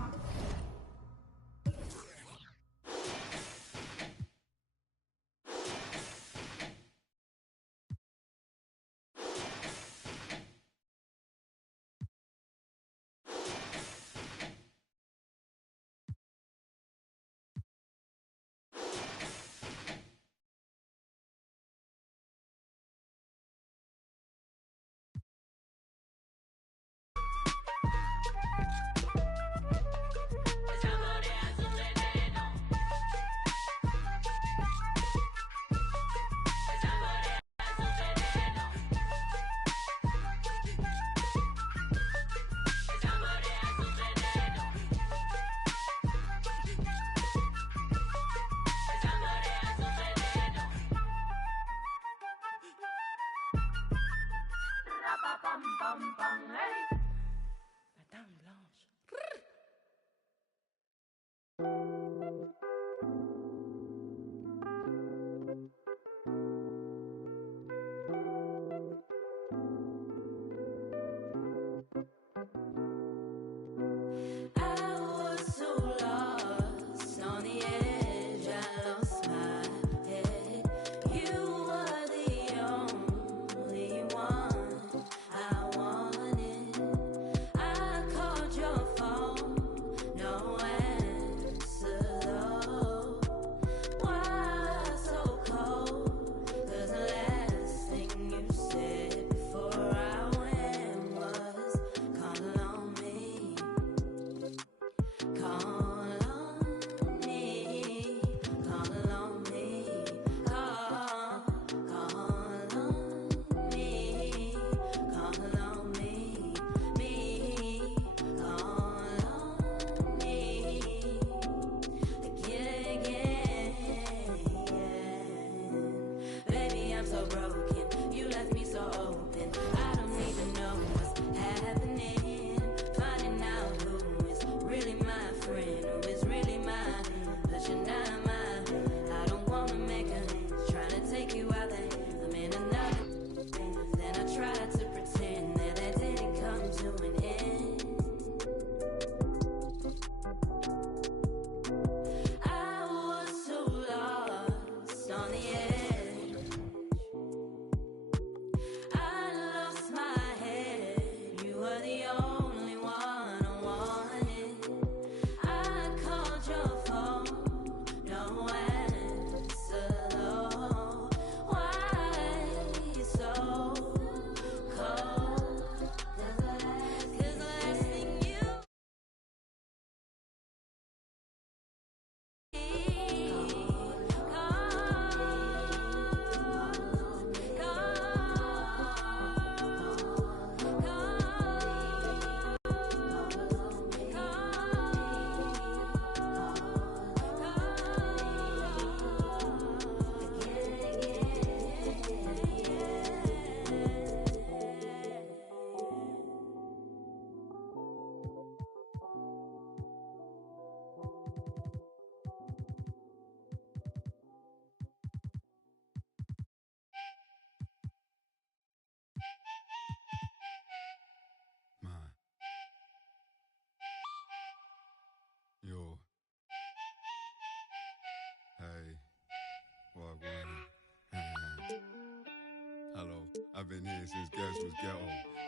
been here since Gers was ghetto.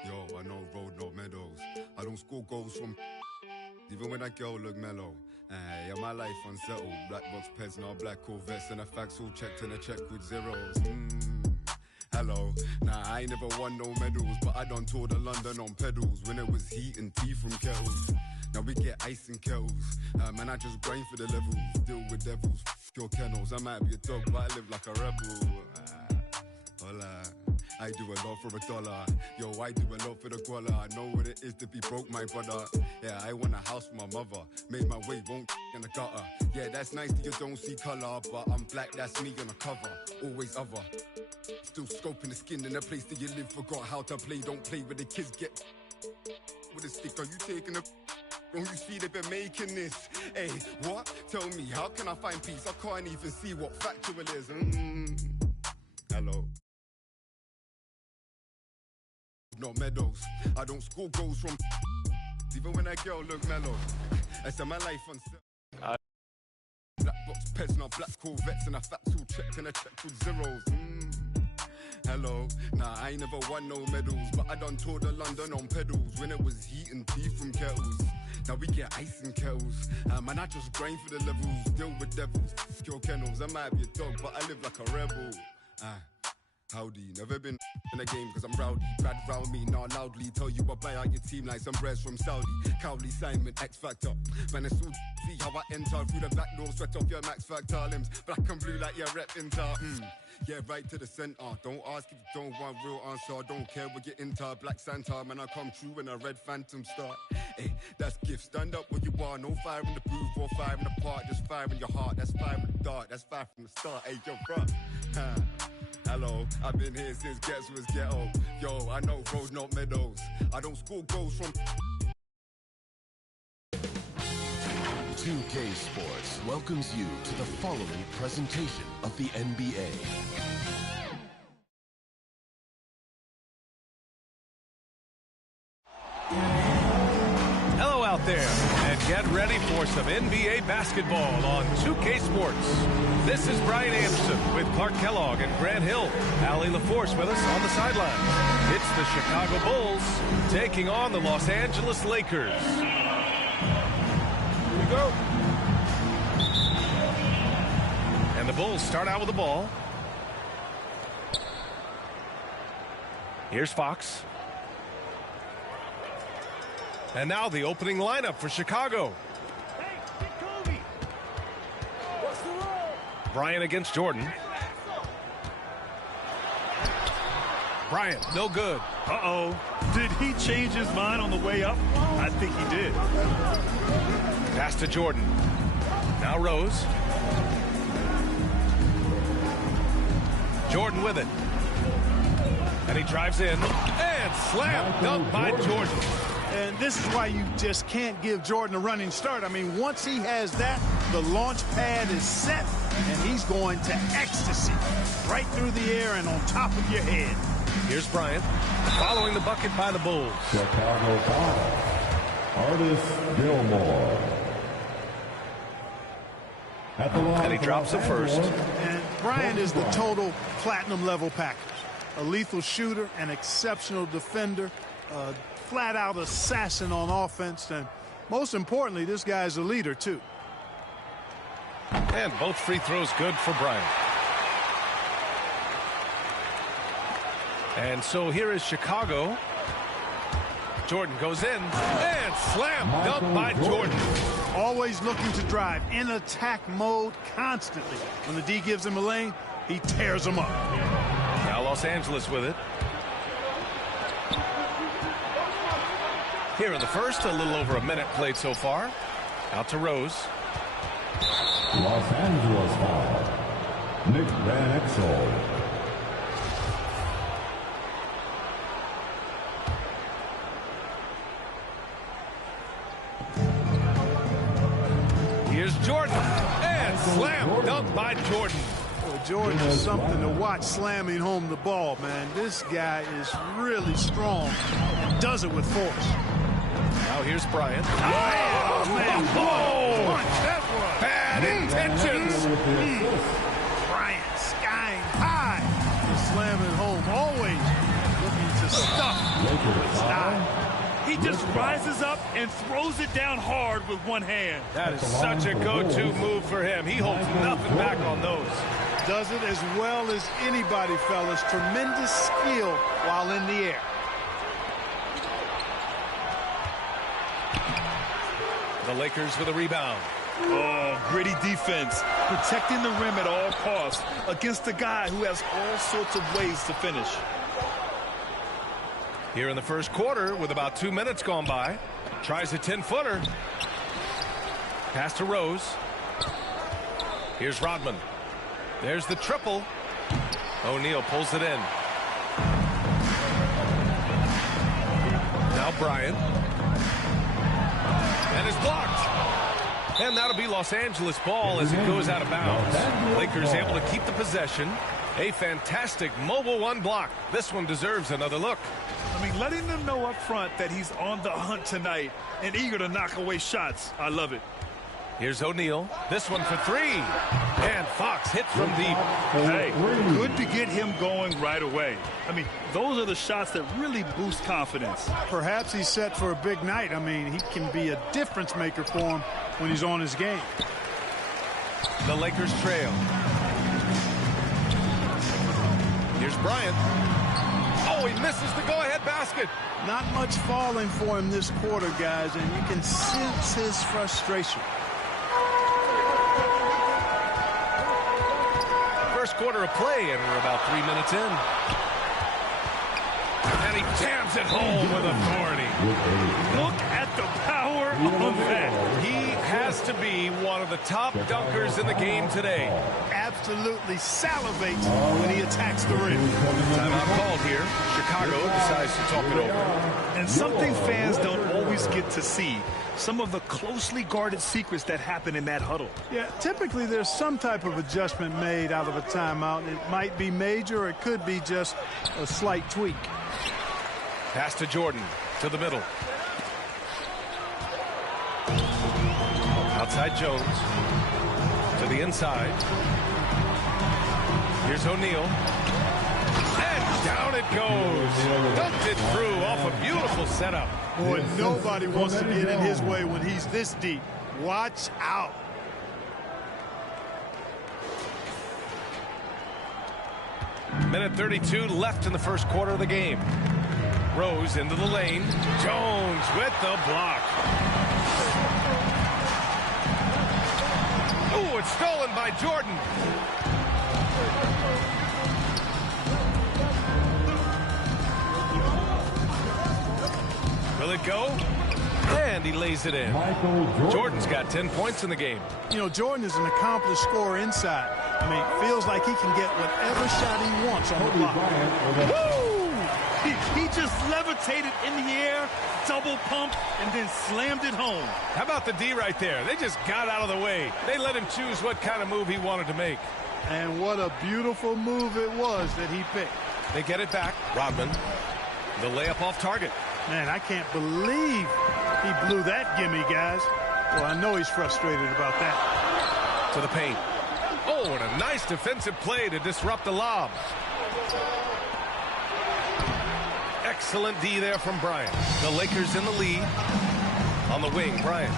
Yo, I know road, not meadows. I don't score goals from even when that girl look mellow. Yeah, my life unsettled. Black box pets, now black Corvettes, and the facts all checked and a check with zeros. Hello. Nah, I ain't never won no medals, but I done toured of London on pedals when it was heat and tea from kettles. Now we get ice in kettles. Man, I just grind for the levels. Deal with devils, your kennels. I might be a dog, but I live like a rebel. Hola. I do a lot for $1. Yo, I do a lot for the guala. I know what it is to be broke, my brother. Yeah, I want a house for my mother. Made my way, won't in the gutter. Yeah, that's nice that you don't see color, but I'm black, that's me on the cover. Always other. Still scoping the skin in the place that you live. Forgot how to play, don't play with the kids. Get with a stick, are you taking a... Don't you see they've been making this? Hey, what? Tell me, how can I find peace? I can't even see what factual is. Hello. Not meadows. I don't score goals from even when that girl look mellow. I said my life on black box pets, not black Corvettes, and a facts all checked and a check with zeros. Hello. Nah, I ain't never won no medals, but I done toured of London on pedals when it was heat and tea from kettles. Now we get ice in kettles. Man, I just grind for the levels. Deal with devils, your kennels. I might be a dog, but I live like a rebel. Howdy, never been in a game cause I'm rowdy. Brad round me, not loudly. Tell you I buy out your team like some breads from Saudi. Cowley, Simon, X Factor. Man, it's all see how I enter through the back door. Sweat off your Max Factor limbs. Black and blue like your rep inter. Yeah, right to the center. Don't ask if you don't want real answer. Don't care what you're into. Black Santa, man, I come true when a red phantom start. Hey, that's gift. Stand up where you are. No fire in the booth or fire in the park. Just fire in your heart. That's fire in the dark. That's fire from the start. Hey, yo, bro. Hello, I've been here since Gets was ghetto. Yo, I know road, not meadows. I don't score goals from 2K Sports welcomes you to the following presentation of the NBA. Hello out there, and get ready for some NBA basketball on 2K Sports. This is Brian Anderson with Clark Kellogg and Grant Hill. Allie LaForce with us on the sidelines. It's the Chicago Bulls taking on the Los Angeles Lakers. Here we go. And the Bulls start out with the ball. Here's Fox. And now the opening lineup for Chicago. Bryant against Jordan. Bryant, no good. Uh-oh. Did he change his mind on the way up? I think he did. Pass to Jordan. Now Rose. Jordan with it. And he drives in. And slam dunk by Jordan. And this is why you just can't give Jordan a running start. I mean, once he has that, the launch pad is set, and he's going to ecstasy right through the air and on top of your head. Here's Bryant following the bucket by the Bulls. Chicago foul. Artis Gilmore. And he drops it first. And Bryant is the total platinum level package. A lethal shooter, an exceptional defender, flat-out assassin on offense, and most importantly, this guy's a leader, too. And both free throws good for Bryant. And so here is Chicago. Jordan goes in, and slam dunk by Jordan. Always looking to drive in attack mode constantly. When the D gives him a lane, he tears him up. Now Los Angeles with it. Here in the first, a little over a minute played so far. Out to Rose. Los Angeles foul. Nick Van Exel. Here's Jordan. And slam dunk by Jordan. Jordan is something to watch slamming home the ball, man. This guy is really strong and does it with force. Now here's Bryant. Oh, man. Oh, that was bad intentions. Bryant skying high to slam it home. Always It's not. He just rises up and throws it down hard with one hand. That is such a go-to move for him. He holds nothing back on those. Does it as well as anybody, fellas. Tremendous skill while in the air. The Lakers with a rebound. Oh, gritty defense. Protecting the rim at all costs against a guy who has all sorts of ways to finish. Here in the first quarter with about 2 minutes gone by. Tries a 10-footer. Pass to Rose. Here's Rodman. There's the triple. O'Neal pulls it in. Now Bryant. And is blocked. And that'll be Los Angeles ball as it goes out of bounds. Lakers able to keep the possession. A fantastic mobile one block. This one deserves another look. I mean, letting them know up front that he's on the hunt tonight and eager to knock away shots. I love it. Here's O'Neal. This one for three. And Fox hits from deep. Hey, good to get him going right away. I mean, those are the shots that really boost confidence. Perhaps he's set for a big night. I mean, he can be a difference maker for him when he's on his game. The Lakers trail. Here's Bryant. Oh, he misses the go-ahead basket. Not much falling for him this quarter, guys, and you can sense his frustration. First quarter of play, and we're about 3 minutes in. And he jams it home with authority. Look at the power of that. He has to be one of the top dunkers in the game today. Absolutely salivates when he attacks the rim. Timeout called here. Chicago decides to talk it over. And something fans don't always get to see. Some of the closely guarded secrets that happen in that huddle. Yeah, typically there's some type of adjustment made out of a timeout. It might be major, or it could be just a slight tweak. Pass to Jordan, to the middle. Outside Jones. To the inside. Here's O'Neal. And down it goes. Dunked it through off a beautiful setup. Boy, nobody wants to get in his way when he's this deep. Watch out. Minute 32 left in the first quarter of the game. Rose into the lane. Jones with the block. Ooh, it's stolen by Jordan. Will it go? And he lays it in. Jordan's got 10 points in the game. You know, Jordan is an accomplished scorer inside. I mean, feels like he can get whatever shot he wants on the block. Woo! He just levitated in the air, double pump, and then slammed it home. How about the D right there? They just got out of the way. They let him choose what kind of move he wanted to make. And what a beautiful move it was that he picked. They get it back. Rodman. The layup off target. Man, I can't believe he blew that gimme, guys. Well, I know he's frustrated about that. To the paint. Oh, and a nice defensive play to disrupt the lob. Excellent D there from Bryant. The Lakers in the lead. On the wing, Bryant.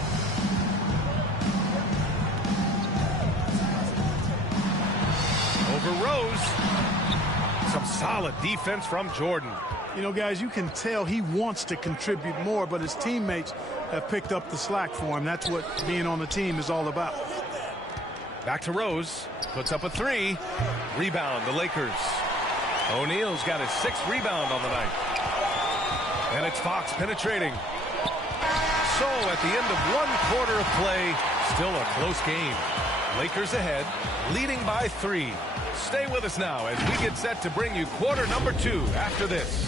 Over Rose. Some solid defense from Jordan. You know, guys, you can tell he wants to contribute more, but his teammates have picked up the slack for him. That's what being on the team is all about. Back to Rose. Puts up a three. Rebound, the Lakers. O'Neal's got his 6th rebound on the night. And it's Fox penetrating. So at the end of 1 quarter of play, still a close game. Lakers ahead, leading by 3. Stay with us now as we get set to bring you quarter number 2 after this.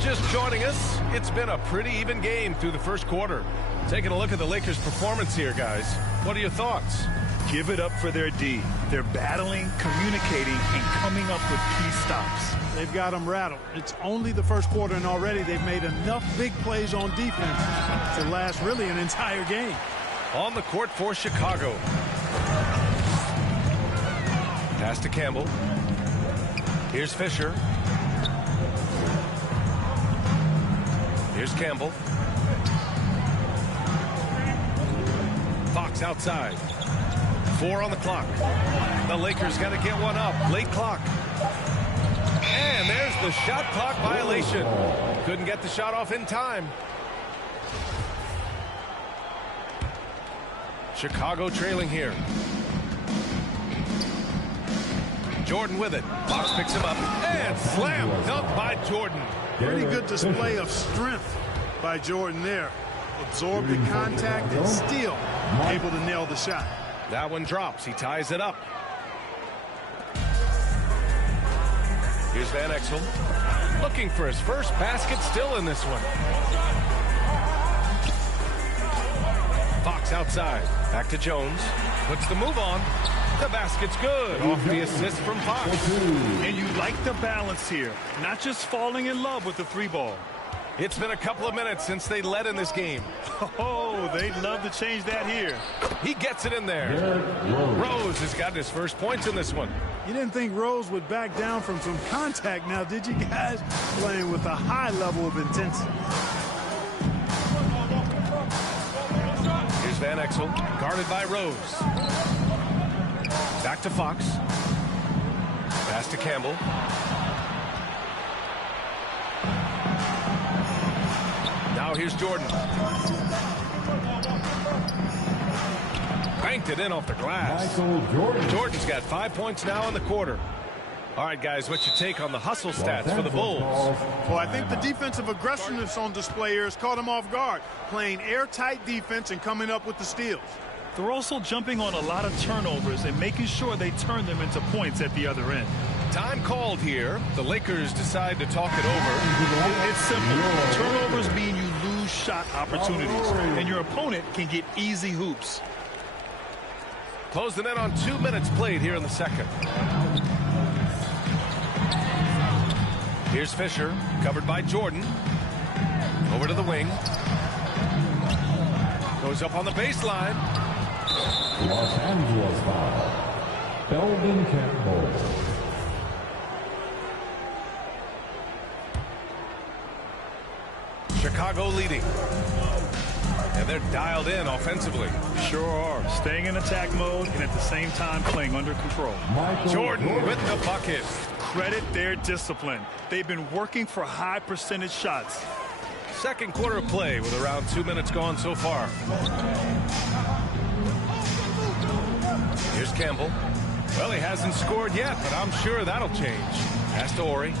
Just joining us, it's been a pretty even game through the first quarter. Taking a look at the Lakers' performance here, guys. What are your thoughts? give it up for their D. They're battling, communicating, and coming up with key stops. They've got them rattled. It's only the first quarter, and already they've made enough big plays on defense to last really an entire game. On the court for Chicago. Pass to Campbell. Here's Fisher. Here's Campbell. Fox outside. 4 on the clock. The Lakers got to get one up. Late clock. And there's the shot clock violation. Couldn't get the shot off in time. Chicago trailing here. Jordan with it. Fox picks him up. And slam dunk by Jordan. Pretty good display of strength by Jordan there. Absorbed the contact and still able to nail the shot. That one drops. He ties it up. Here's Van Exel. Looking for his first basket still in this one. Fox outside. Back to Jones. Puts the move on. The basket's good. Off the assist from Fox. And you like the balance here. Not just falling in love with the 3-ball. It's been a couple of minutes since they led in this game. Oh, they'd love to change that here. He gets it in there. Rose has got his first points in this one. You didn't think Rose would back down from some contact now, did you guys? Playing with a high level of intensity. Here's Van Exel, guarded by Rose. Back to Fox. Pass to Campbell. Now here's Jordan. Banked it in off the glass. Jordan's got 5 points now in the quarter. All right, guys, what's your take on the hustle stats for the Bulls? Well, I think the defensive aggressiveness on display here has caught them off guard. Playing airtight defense and coming up with the steals. They're also jumping on a lot of turnovers and making sure they turn them into points at the other end. Time called here. The Lakers decide to talk it over. It's simple. Turnovers mean you lose shot opportunities, and your opponent can get easy hoops. Closing in on 2 minutes played here in the second. Here's Fisher, covered by Jordan. Over to the wing. Goes up on the baseline. Los Angeles foul. Elvin Campbell. Chicago leading. And they're dialed in offensively. Sure are. Staying in attack mode and at the same time playing under control. Jordan with the bucket. Credit their discipline. They've been working for high percentage shots. Second quarter of play with around 2 minutes gone so far. Here's Campbell. Well, he hasn't scored yet, but I'm sure that'll change. Pass to Ori.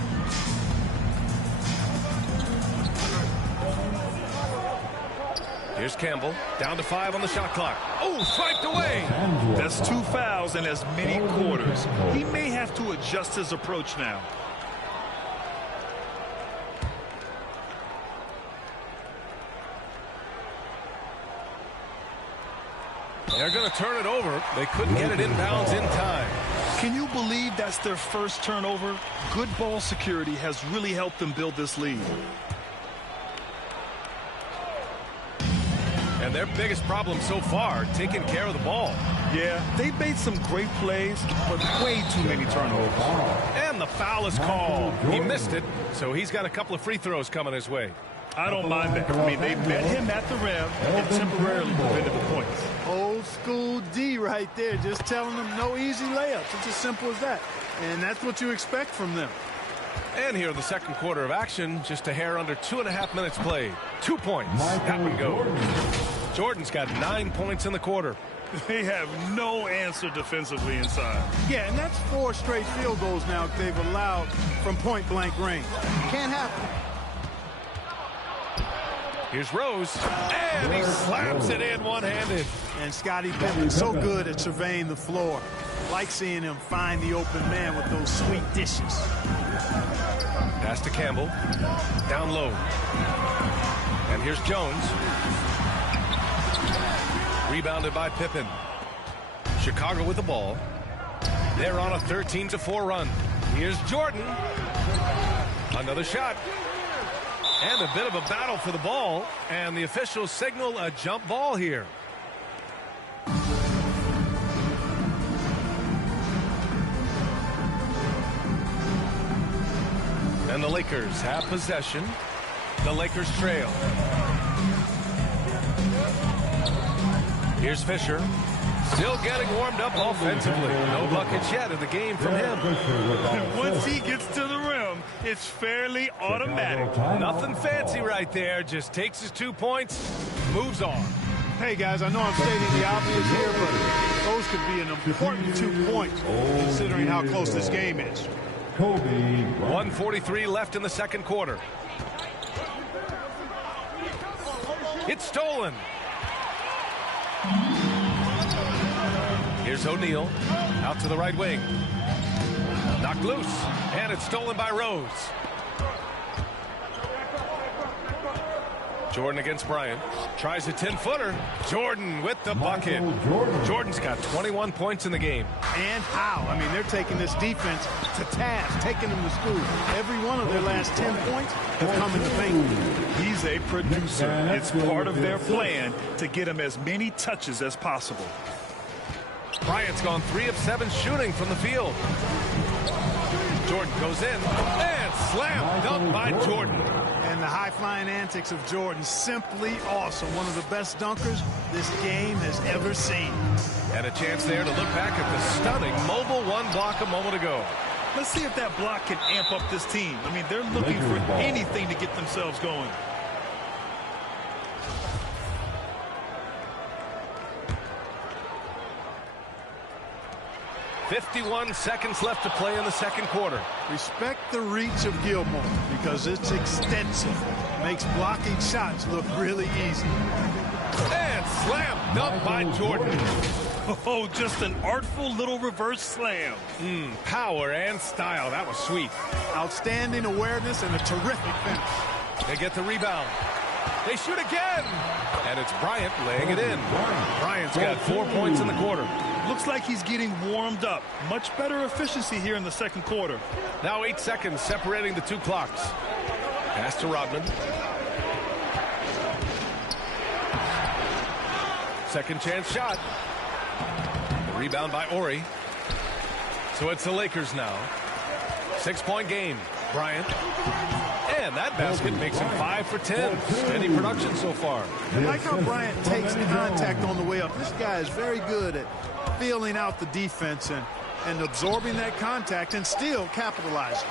Here's Campbell. Down to 5 on the shot clock. Oh, swiped away. That's 2 fouls in as many quarters. He may have to adjust his approach now. They're going to turn it over. They couldn't get it inbounds in time. Can you believe that's their first turnover? Good ball security has really helped them build this lead. And their biggest problem so far, taking care of the ball. Yeah, they've made some great plays, but way too many turnovers. And the foul is called. He missed it, so he's got a couple of free throws coming his way. I don't mind that. I mean, they met him at the rim and temporarily prevented the points. Old school D right there, just telling them no easy layups. It's as simple as that. And that's what you expect from them. And here in the second quarter of action, just a hair under 2.5 minutes played. 2 points. That one goes. Jordan's got 9 points in the quarter. They have no answer defensively inside. Yeah, and that's 4 straight field goals now they've allowed from point-blank range. Can't happen. Here's Rose, and he slams it in one-handed. And Scottie Pippen so good at surveying the floor. Like seeing him find the open man with those sweet dishes. Pass to Campbell, down low. And here's Jones. Rebounded by Pippen. Chicago with the ball. They're on a 13-4 run. Here's Jordan. Another shot. And a bit of a battle for the ball. And the officials signal a jump ball here. And the Lakers have possession. The Lakers trail. Here's Fisher. Still getting warmed up offensively. No buckets yet in the game from him. Once he gets to the rim, it's fairly automatic. Nothing fancy right there. Just takes his 2 points, moves on. Hey, guys, I know I'm stating the obvious here, but those could be an important 2 points considering how close this game is. 1:43 left in the second quarter. It's stolen. Here's O'Neal out to the right wing. Knocked loose, and it's stolen by Rose. Jordan against Bryant. Tries a 10-footer. Jordan with the bucket. Jordan's got 21 points in the game. And how? I mean, they're taking this defense to task, taking them to school. Every one of their last 10 points have come in the paint. He's a producer. It's part of their plan to get him as many touches as possible. Bryant's gone 3 of 7 shooting from the field. Jordan goes in and slam dunked by Jordan. And the high-flying antics of Jordan, simply awesome. One of the best dunkers this game has ever seen. And a chance there to look back at the stunning mobile one block a moment ago. Let's see if that block can amp up this team. I mean, they're looking for anything to get themselves going. .51 seconds left to play in the second quarter. Respect the reach of Gilmore because it's extensive. Makes blocking shots look really easy. And slam dunk by Jordan. Oh, just an artful little reverse slam. Power and style. That was sweet. Outstanding awareness and a terrific finish. They get the rebound. They shoot again. And it's Bryant laying it in. Bryant's got 4 points in the quarter. Looks like he's getting warmed up. Much better efficiency here in the second quarter. Now 8 seconds separating the two clocks. Pass to Rodman. Second chance shot. The rebound by Ori. So it's the Lakers now. 6-point game. Bryant. And that basket makes him 5 for 10. Steady production so far. I like how Bryant takes contact on the way up. This guy is very good at feeling out the defense and absorbing that contact and still capitalizing.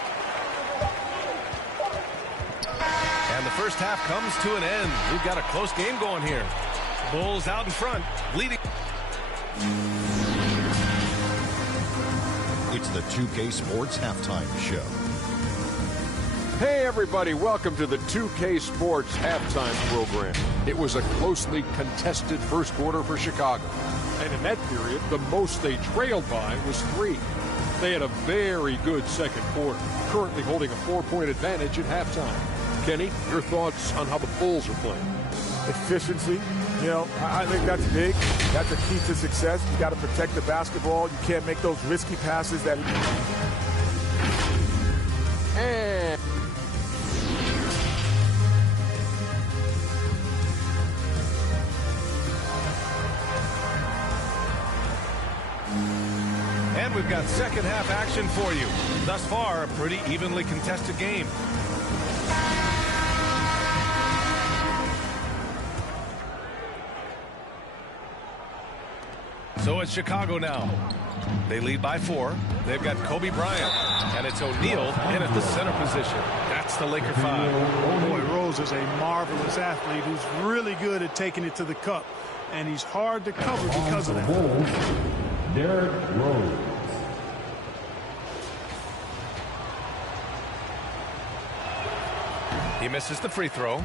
And the first half comes to an end. We've got a close game going here. Bulls out in front, leading. It's the 2K Sports Halftime Show. Hey everybody, welcome to the 2K Sports Halftime program. It was a closely contested first quarter for Chicago. And in that period, the most they trailed by was 3. They had a very good second quarter, currently holding a 4-point advantage at halftime. Kenny, your thoughts on how the Bulls are playing? Efficiency. You know, I think that's big. That's a key to success. You got to protect the basketball. You can't make those risky passes that... And we've got second half action for you. Thus far, a pretty evenly contested game. So it's Chicago now. They lead by 4. They've got Kobe Bryant, and it's O'Neal in at the center position. That's the Laker 5. Boy, Rose is a marvelous athlete who's really good at taking it to the cup, and he's hard to cover because of that. Derrick Rose. He misses the free throw.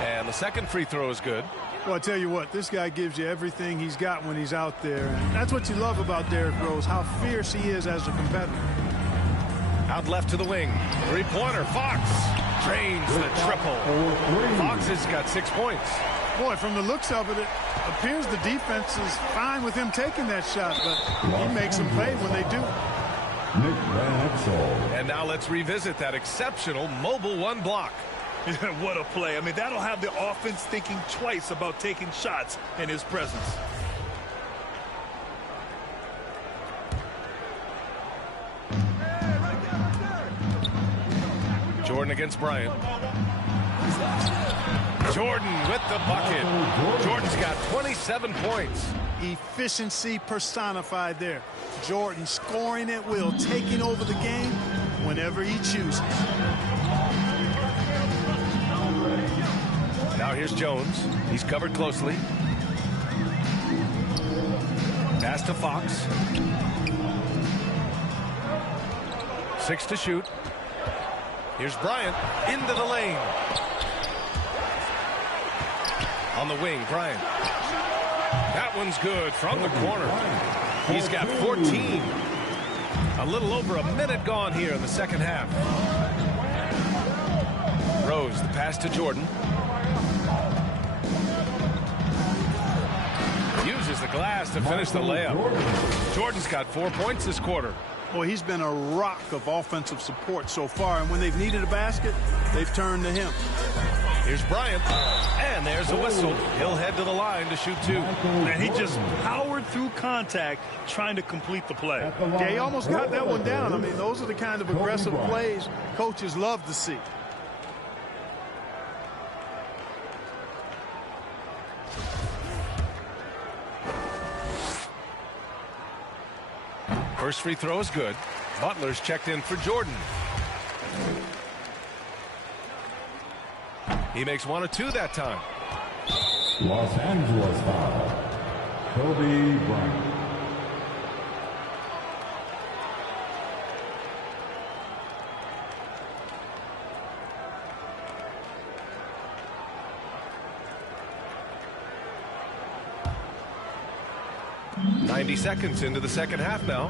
And the second free throw is good. Well, I tell you what, this guy gives you everything he's got when he's out there. And that's what you love about Derrick Rose, how fierce he is as a competitor. Out left to the wing. Three-pointer, Fox. Drains the triple. Fox has got 6 points. Boy, from the looks of it, it appears the defense is fine with him taking that shot, but he makes them pay when they do. And now let's revisit that exceptional Mobile One block. What a play. I mean, that'll have the offense thinking twice about taking shots in his presence. Jordan against Bryant. Jordan with the bucket. Jordan's got 27 points. Efficiency personified there. Jordan scoring at will, taking over the game whenever he chooses. Now here's Jones. He's covered closely. Pass to Fox. 6 to shoot. Here's Bryant into the lane. On the wing, Bryant. That one's good from the corner. He's got 14. A little over a minute gone here in the second half. Rose, the pass to Jordan. Uses the glass to finish the layup. Jordan's got 4 points this quarter. Boy, he's been a rock of offensive support so far, and when they've needed a basket, they've turned to him. Here's Bryant, and there's a whistle. He'll head to the line to shoot 2. And he just powered through contact trying to complete the play. Yeah, he almost got that one down. I mean, those are the kind of aggressive plays coaches love to see. First free throw is good. Butler's checked in for Jordan. He makes 1 or 2 that time. Los Angeles foul. Kobe Bryant. Seconds into the second half now.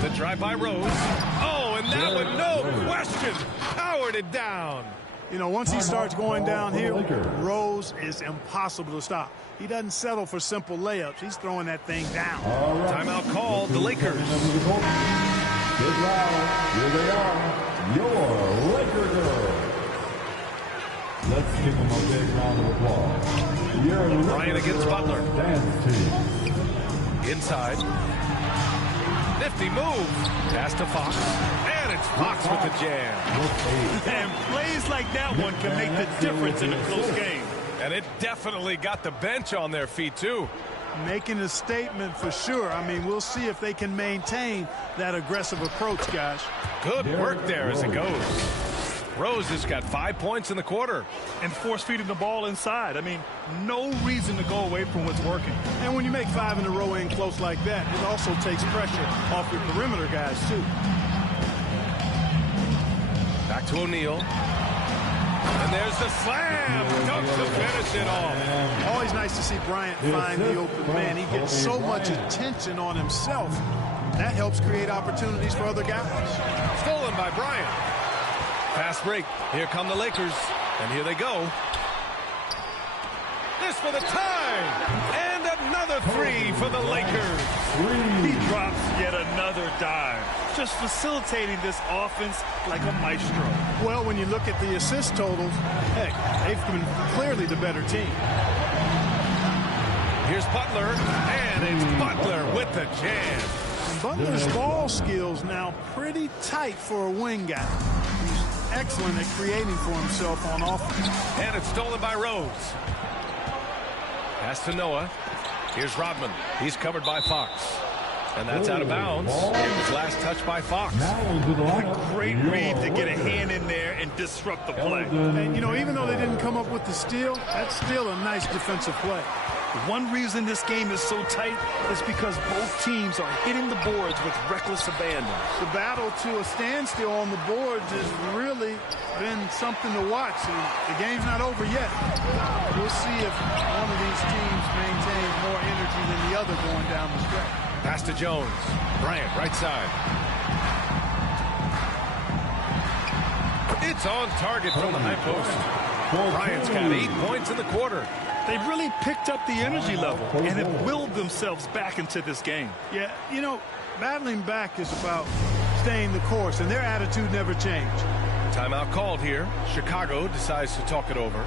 The drive by Rose. Oh, and that one, no question, powered it down. You know, once he starts going downhill, Rose is impossible to stop. He doesn't settle for simple layups. He's throwing that thing down. Timeout called, the Lakers. Good round. Here they are, your Laker girls. Let's give them a big round of applause. Bryant against Butler. Inside. Nifty move. Pass to Fox. And it's Fox with the jam. And plays like that one can make the difference in a close game. And it definitely got the bench on their feet, too. Making a statement for sure. I mean, we'll see if they can maintain that aggressive approach, guys. Good work there as it goes. Rose has got 5 points in the quarter. And force feeding the ball inside. I mean, no reason to go away from what's working. And when you make 5 in a row in close like that, it also takes pressure off your perimeter guys, too. Back to O'Neal. And there's the slam. Dunk to finish it off. Always nice to see Bryant find the open man. He gets so much attention on himself. That helps create opportunities for other guys. Stolen by Bryant. Fast break. Here come the Lakers. And here they go. This for the tie. And another 3 for the Lakers. He drops yet another dive. Just facilitating this offense like a maestro. Well, when you look at the assist totals, heck, they've been clearly the better team. Here's Butler. And it's Butler with the jam. And Butler's ball skills now pretty tight for a wing guy. Excellent at creating for himself on offense. And it's stolen by Rose. Pass to Noah. Here's Rodman. He's covered by Fox. And that's out of bounds. It was last touched by Fox. A great read to get a hand in there and disrupt the play. And, you know, even though they didn't come up with the steal, that's still a nice defensive play. One reason this game is so tight is because both teams are hitting the boards with reckless abandon. The battle to a standstill on the boards has really been something to watch. And the game's not over yet. We'll see if one of these teams maintains more energy than the other going down the stretch. Pass to Jones. Bryant, right side. It's on target from the high post. Bryant's got 8 points in the quarter. They've really picked up the energy level and have willed themselves back into this game. Yeah, you know, battling back is about staying the course, and their attitude never changed. Timeout called here. Chicago decides to talk it over.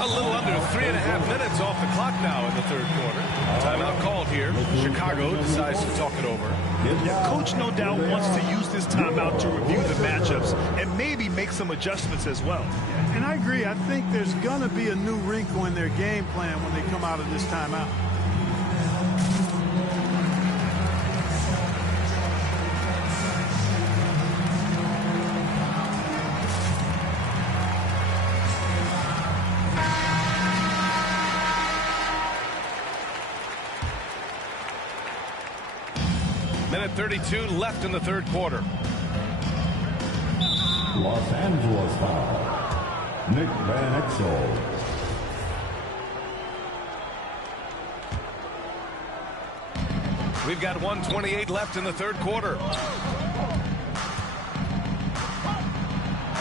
A little under 3.5 minutes off the clock now in the third quarter. Timeout called here. Chicago decides to talk it over. Coach no doubt wants to use this timeout to review the matchups and maybe make some adjustments as well. And I agree. I think there's going to be a new wrinkle in their game plan when they come out of this timeout. Minute 32 left in the third quarter. Los Angeles foul. Nick Van Exel. We've got 1:28 left in the third quarter.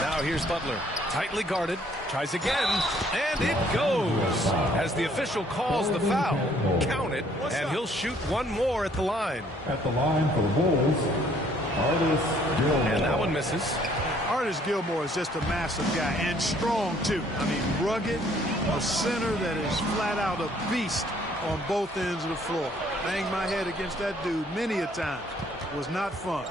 Now here's Butler. Tightly guarded. Tries again. And it goes. As the official calls the foul, count it, and he'll shoot one more at the line. At the line for the Bulls, Artis Gilmore. And that one misses. Artis Gilmore is just a massive guy, and strong, too. I mean, rugged, a center that is flat out a beast on both ends of the floor. Banged my head against that dude many a time. It was not fun.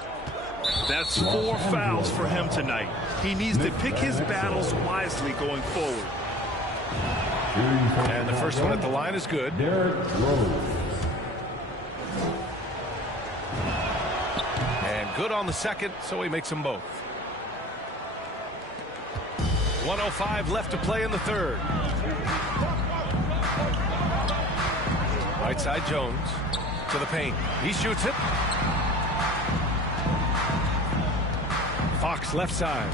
That's 4 fouls for him tonight. He needs to pick his battles wisely going forward. And the first one at the line is good. Derrick Rose. And good on the second, so he makes them both. 1:05 left to play in the third. Right side Jones to the paint. He shoots it. Fox left side.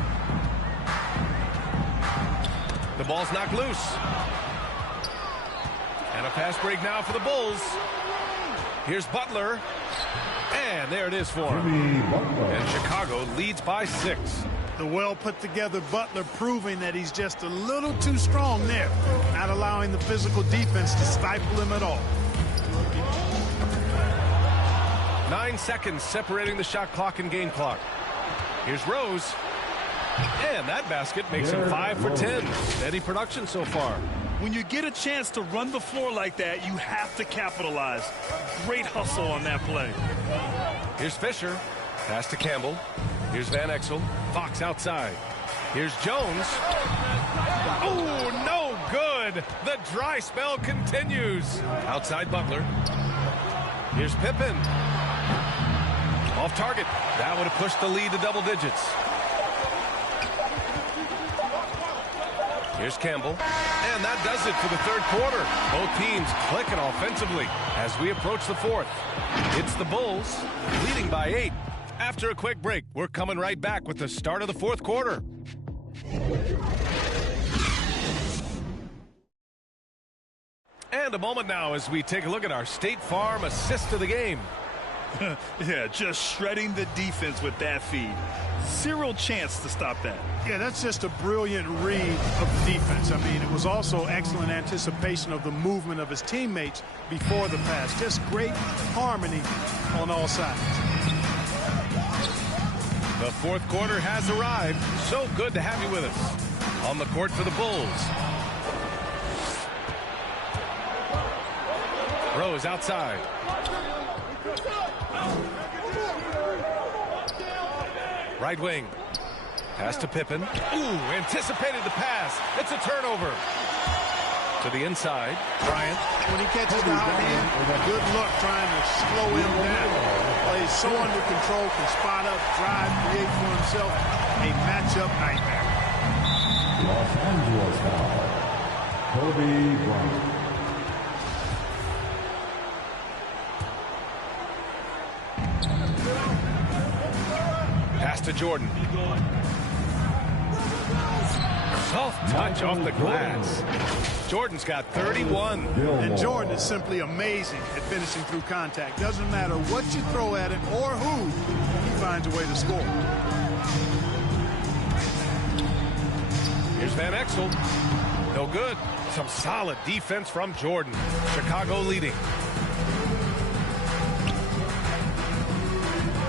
The ball's knocked loose. And a pass break now for the Bulls. Here's Butler. And there it is for him. And Chicago leads by 6. The well put together Butler proving that he's just a little too strong there, not allowing the physical defense to stifle him at all. 9 seconds separating the shot clock and game clock. Here's Rose. And that basket makes him 5 for 10. Steady production so far. When you get a chance to run the floor like that, you have to capitalize. Great hustle on that play. Here's Fisher. Pass to Campbell. Here's Van Exel. Fox outside. Here's Jones. Oh, no good. The dry spell continues. Outside Butler. Here's Pippen. Off target. That would have pushed the lead to double digits. Here's Campbell. And that does it for the third quarter. Both teams clicking offensively as we approach the fourth. It's the Bulls leading by 8. After a quick break, we're coming right back with the start of the fourth quarter. And a moment now as we take a look at our State Farm assist of the game. Yeah, just shredding the defense with that feed. Zero chance to stop that. Yeah, that's just a brilliant read of the defense. I mean, it was also excellent anticipation of the movement of his teammates before the pass. Just great harmony on all sides. The fourth quarter has arrived. So good to have you with us. On the court for the Bulls. Rose outside. Right wing. Pass to Pippen. Ooh, anticipated the pass. It's a turnover. To the inside. Bryant. When he catches the hot hand, good luck trying to slow him down. Plays so under control, can spot up, drive, create for himself a matchup nightmare. Los Angeles foul. Kobe Bryant. Pass to Jordan. Soft touch off the glass. Jordan's got 31. And Jordan is simply amazing at finishing through contact. Doesn't matter what you throw at him or who, he finds a way to score. Here's Van Exel. No good. Some solid defense from Jordan. Chicago leading.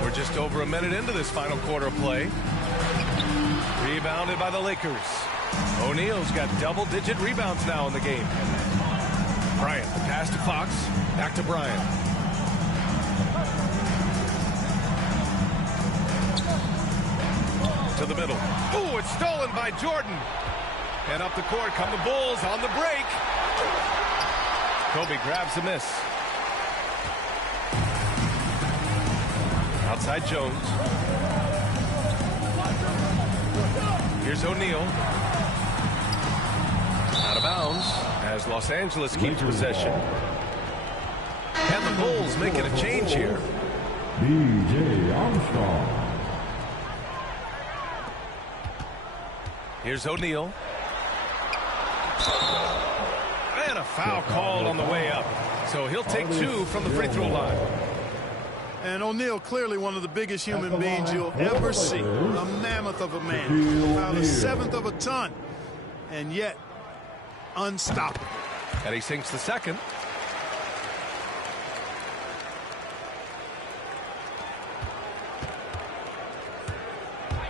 We're just over a minute into this final quarter of play. Rebounded by the Lakers. O'Neal's got double-digit rebounds now in the game. Bryant, the pass to Fox. Back to Bryant. To the middle. Ooh, it's stolen by Jordan. And up the court come the Bulls on the break. Kobe grabs the miss. Outside Jones. Here's O'Neal. Out of bounds as Los Angeles keeps possession. And the Bulls making a change here. B.J. Armstrong. Here's O'Neal. And a foul called on the way up. So he'll take 2 from the free throw line. And O'Neal, clearly one of the biggest human beings you'll ever see. A mammoth of a man. About 1/7 of a ton. And yet, unstoppable. And he sinks the second.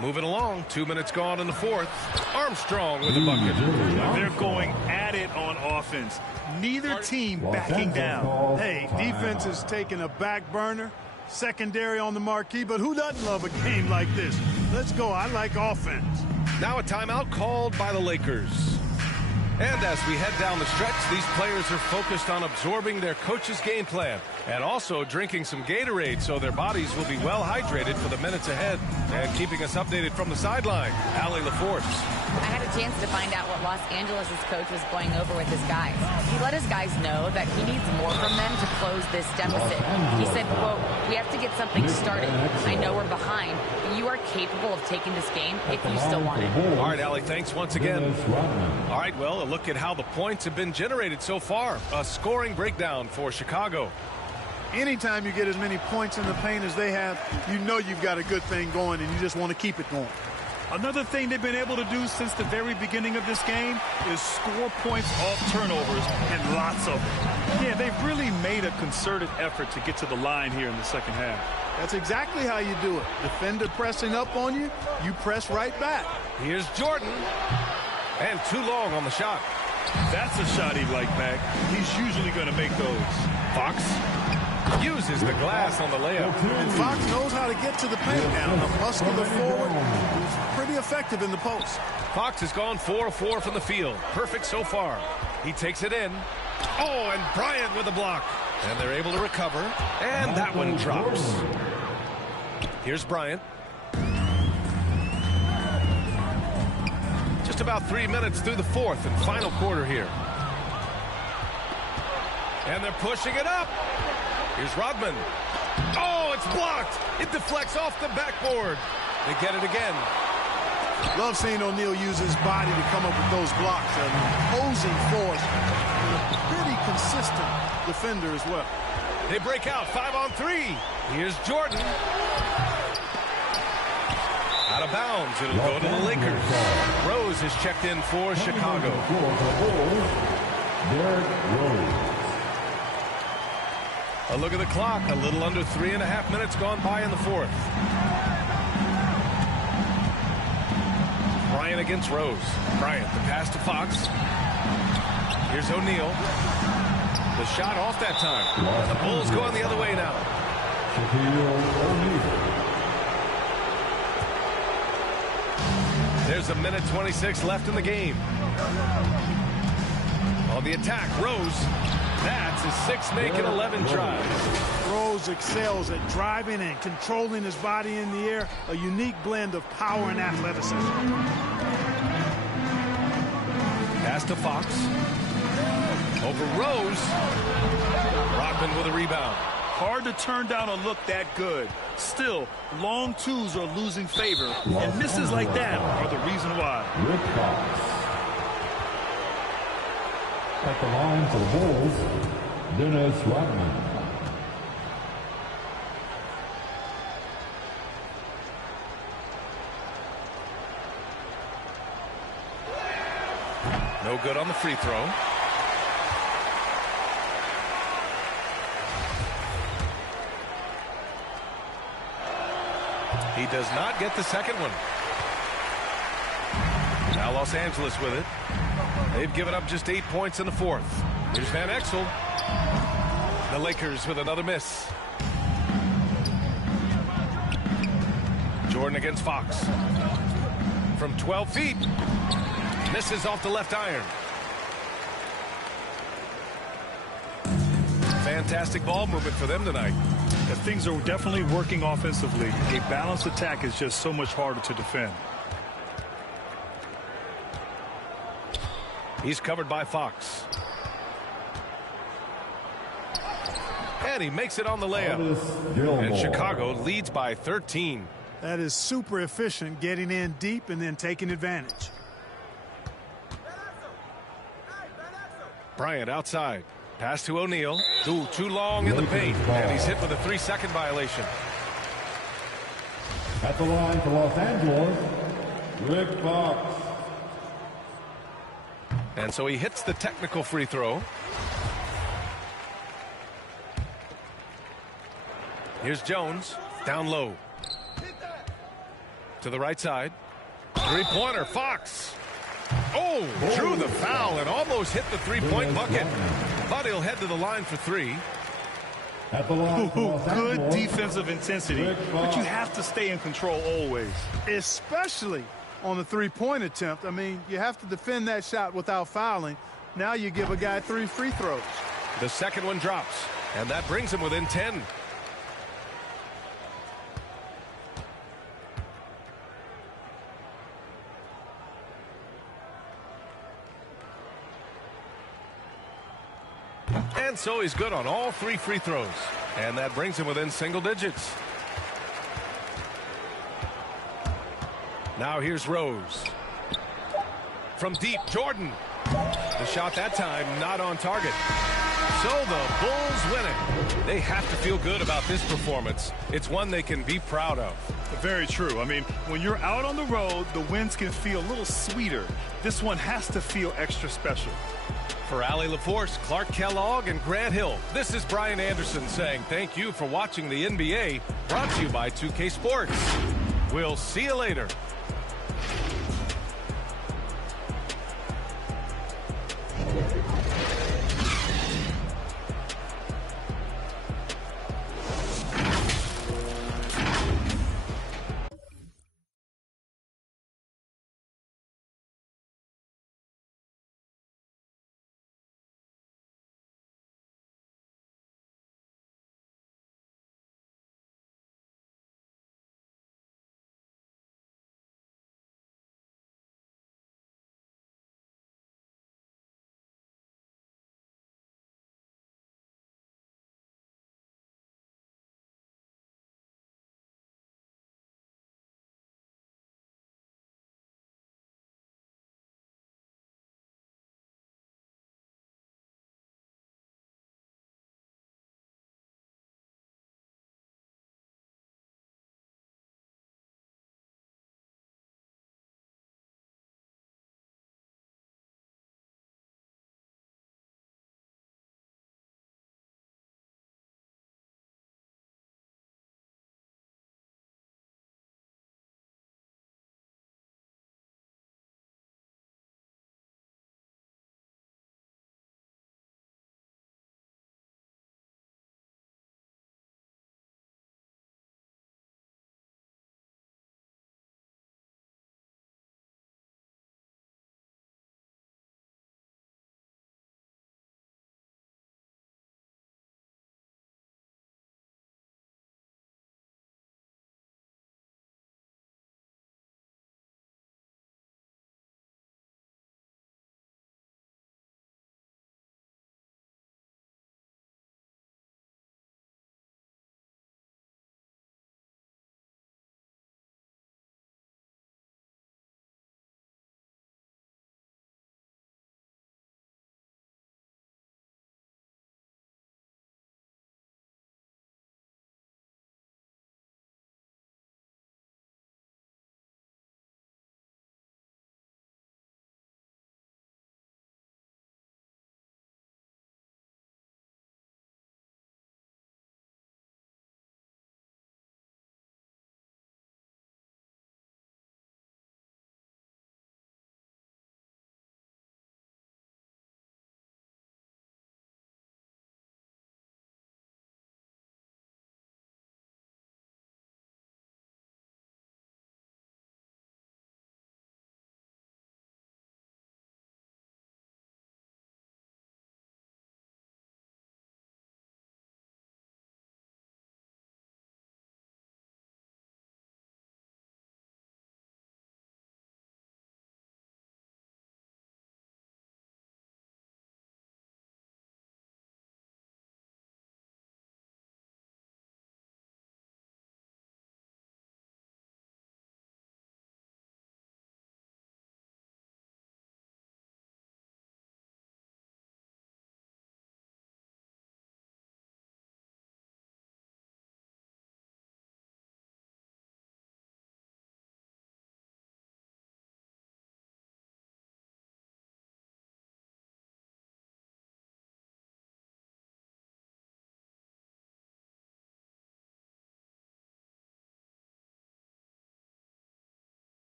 Moving along. 2 minutes gone in the fourth. Armstrong with the bucket. They're going at it on offense. Neither team backing down. Hey, defense is taking a back burner. Secondary on the marquee, but who doesn't love a game like this? Let's go. I like offense. Now a timeout called by the Lakers. And as we head down the stretch, these players are focused on absorbing their coach's game plan and also drinking some Gatorade so their bodies will be well hydrated for the minutes ahead. And keeping us updated from the sideline, Allie LaForce. I had a chance to find out what Los Angeles' coach was going over with his guys. He let his guys know that he needs more from them to close this deficit. He said, quote, "We have to get something started. I know we're behind, but you are capable of taking this game if you still want it." All right, Allie, thanks once again. All right, well, a look at how the points have been generated so far. A scoring breakdown for Chicago. Anytime you get as many points in the paint as they have, you know you've got a good thing going, and you just want to keep it going. Another thing they've been able to do since the very beginning of this game is score points off turnovers, and lots of them. Yeah, they've really made a concerted effort to get to the line here in the second half. That's exactly how you do it. Defender pressing up on you, you press right back. Here's Jordan. And too long on the shot. That's a shot he'd like back. He's usually going to make those. Fox uses the glass on the layup. And Fox knows how to get to the paint now. A muscular forward who's pretty effective in the post. Fox has gone 4 of 4 from the field. Perfect so far. He takes it in. Oh, and Bryant with a block. And they're able to recover. And that one drops. Here's Bryant. Just about 3 minutes through the fourth and final quarter here. And they're pushing it up. Here's Rodman. Oh, it's blocked. It deflects off the backboard. They get it again. Love seeing O'Neal use his body to come up with those blocks. An opposing force. And a pretty consistent defender as well. They break out 5 on 3. Here's Jordan. Out of bounds. It'll go to the Lakers. Rose is checked in for Chicago. Derrick Rose. A look at the clock. A little under 3.5 minutes gone by in the fourth. Bryant against Rose. Bryant, the pass to Fox. Here's O'Neal. The shot off that time. The Bulls going the other way now. There's a minute 26 left in the game. On the attack, Rose. That's his 6th make in 11 tries. Rose excels at driving and controlling his body in the air. A unique blend of power and athleticism. Pass to Fox. Over Rose. Rodman with a rebound. Hard to turn down a look that good. Still, long twos are losing favor, and misses like that are the reason why. Rick Fox. At the line for the Bulls, Dennis Rodman. No good on the free throw. He does not get the second one. Now Los Angeles with it. They've given up just 8 points in the fourth. Here's Van Exel. The Lakers with another miss. Jordan against Fox. From 12 feet. Misses off the left iron. Fantastic ball movement for them tonight. Yeah, things are definitely working offensively. A balanced attack is just so much harder to defend. He's covered by Fox. And he makes it on the layup. And Chicago leads by 13. That is super efficient, getting in deep and then taking advantage. Bryant outside. Pass to O'Neal. Too long in the paint. And he's hit with a 3-second violation. At the line for Los Angeles, Rick Fox. And so he hits the technical free throw. Here's Jones. Down low. To the right side. Three-pointer. Fox. Oh, drew the foul and almost hit the three-point bucket. But he'll head to the line for three. At the line, good defensive intensity, but you have to stay in control always. Especially on the three-point attempt. I mean, you have to defend that shot without fouling. Now you give a guy 3 free throws. The second one drops, and that brings him within 10. And so he's good on all 3 free throws. And that brings him within single digits. Now here's Rose. From deep, Jordan. The shot that time not on target. So the Bulls win it. They have to feel good about this performance. It's one they can be proud of. Very true. I mean, when you're out on the road, the wins can feel a little sweeter. This one has to feel extra special. For Allie LaForce, Clark Kellogg, and Grant Hill, this is Brian Anderson saying thank you for watching the NBA, brought to you by 2K Sports. We'll see you later.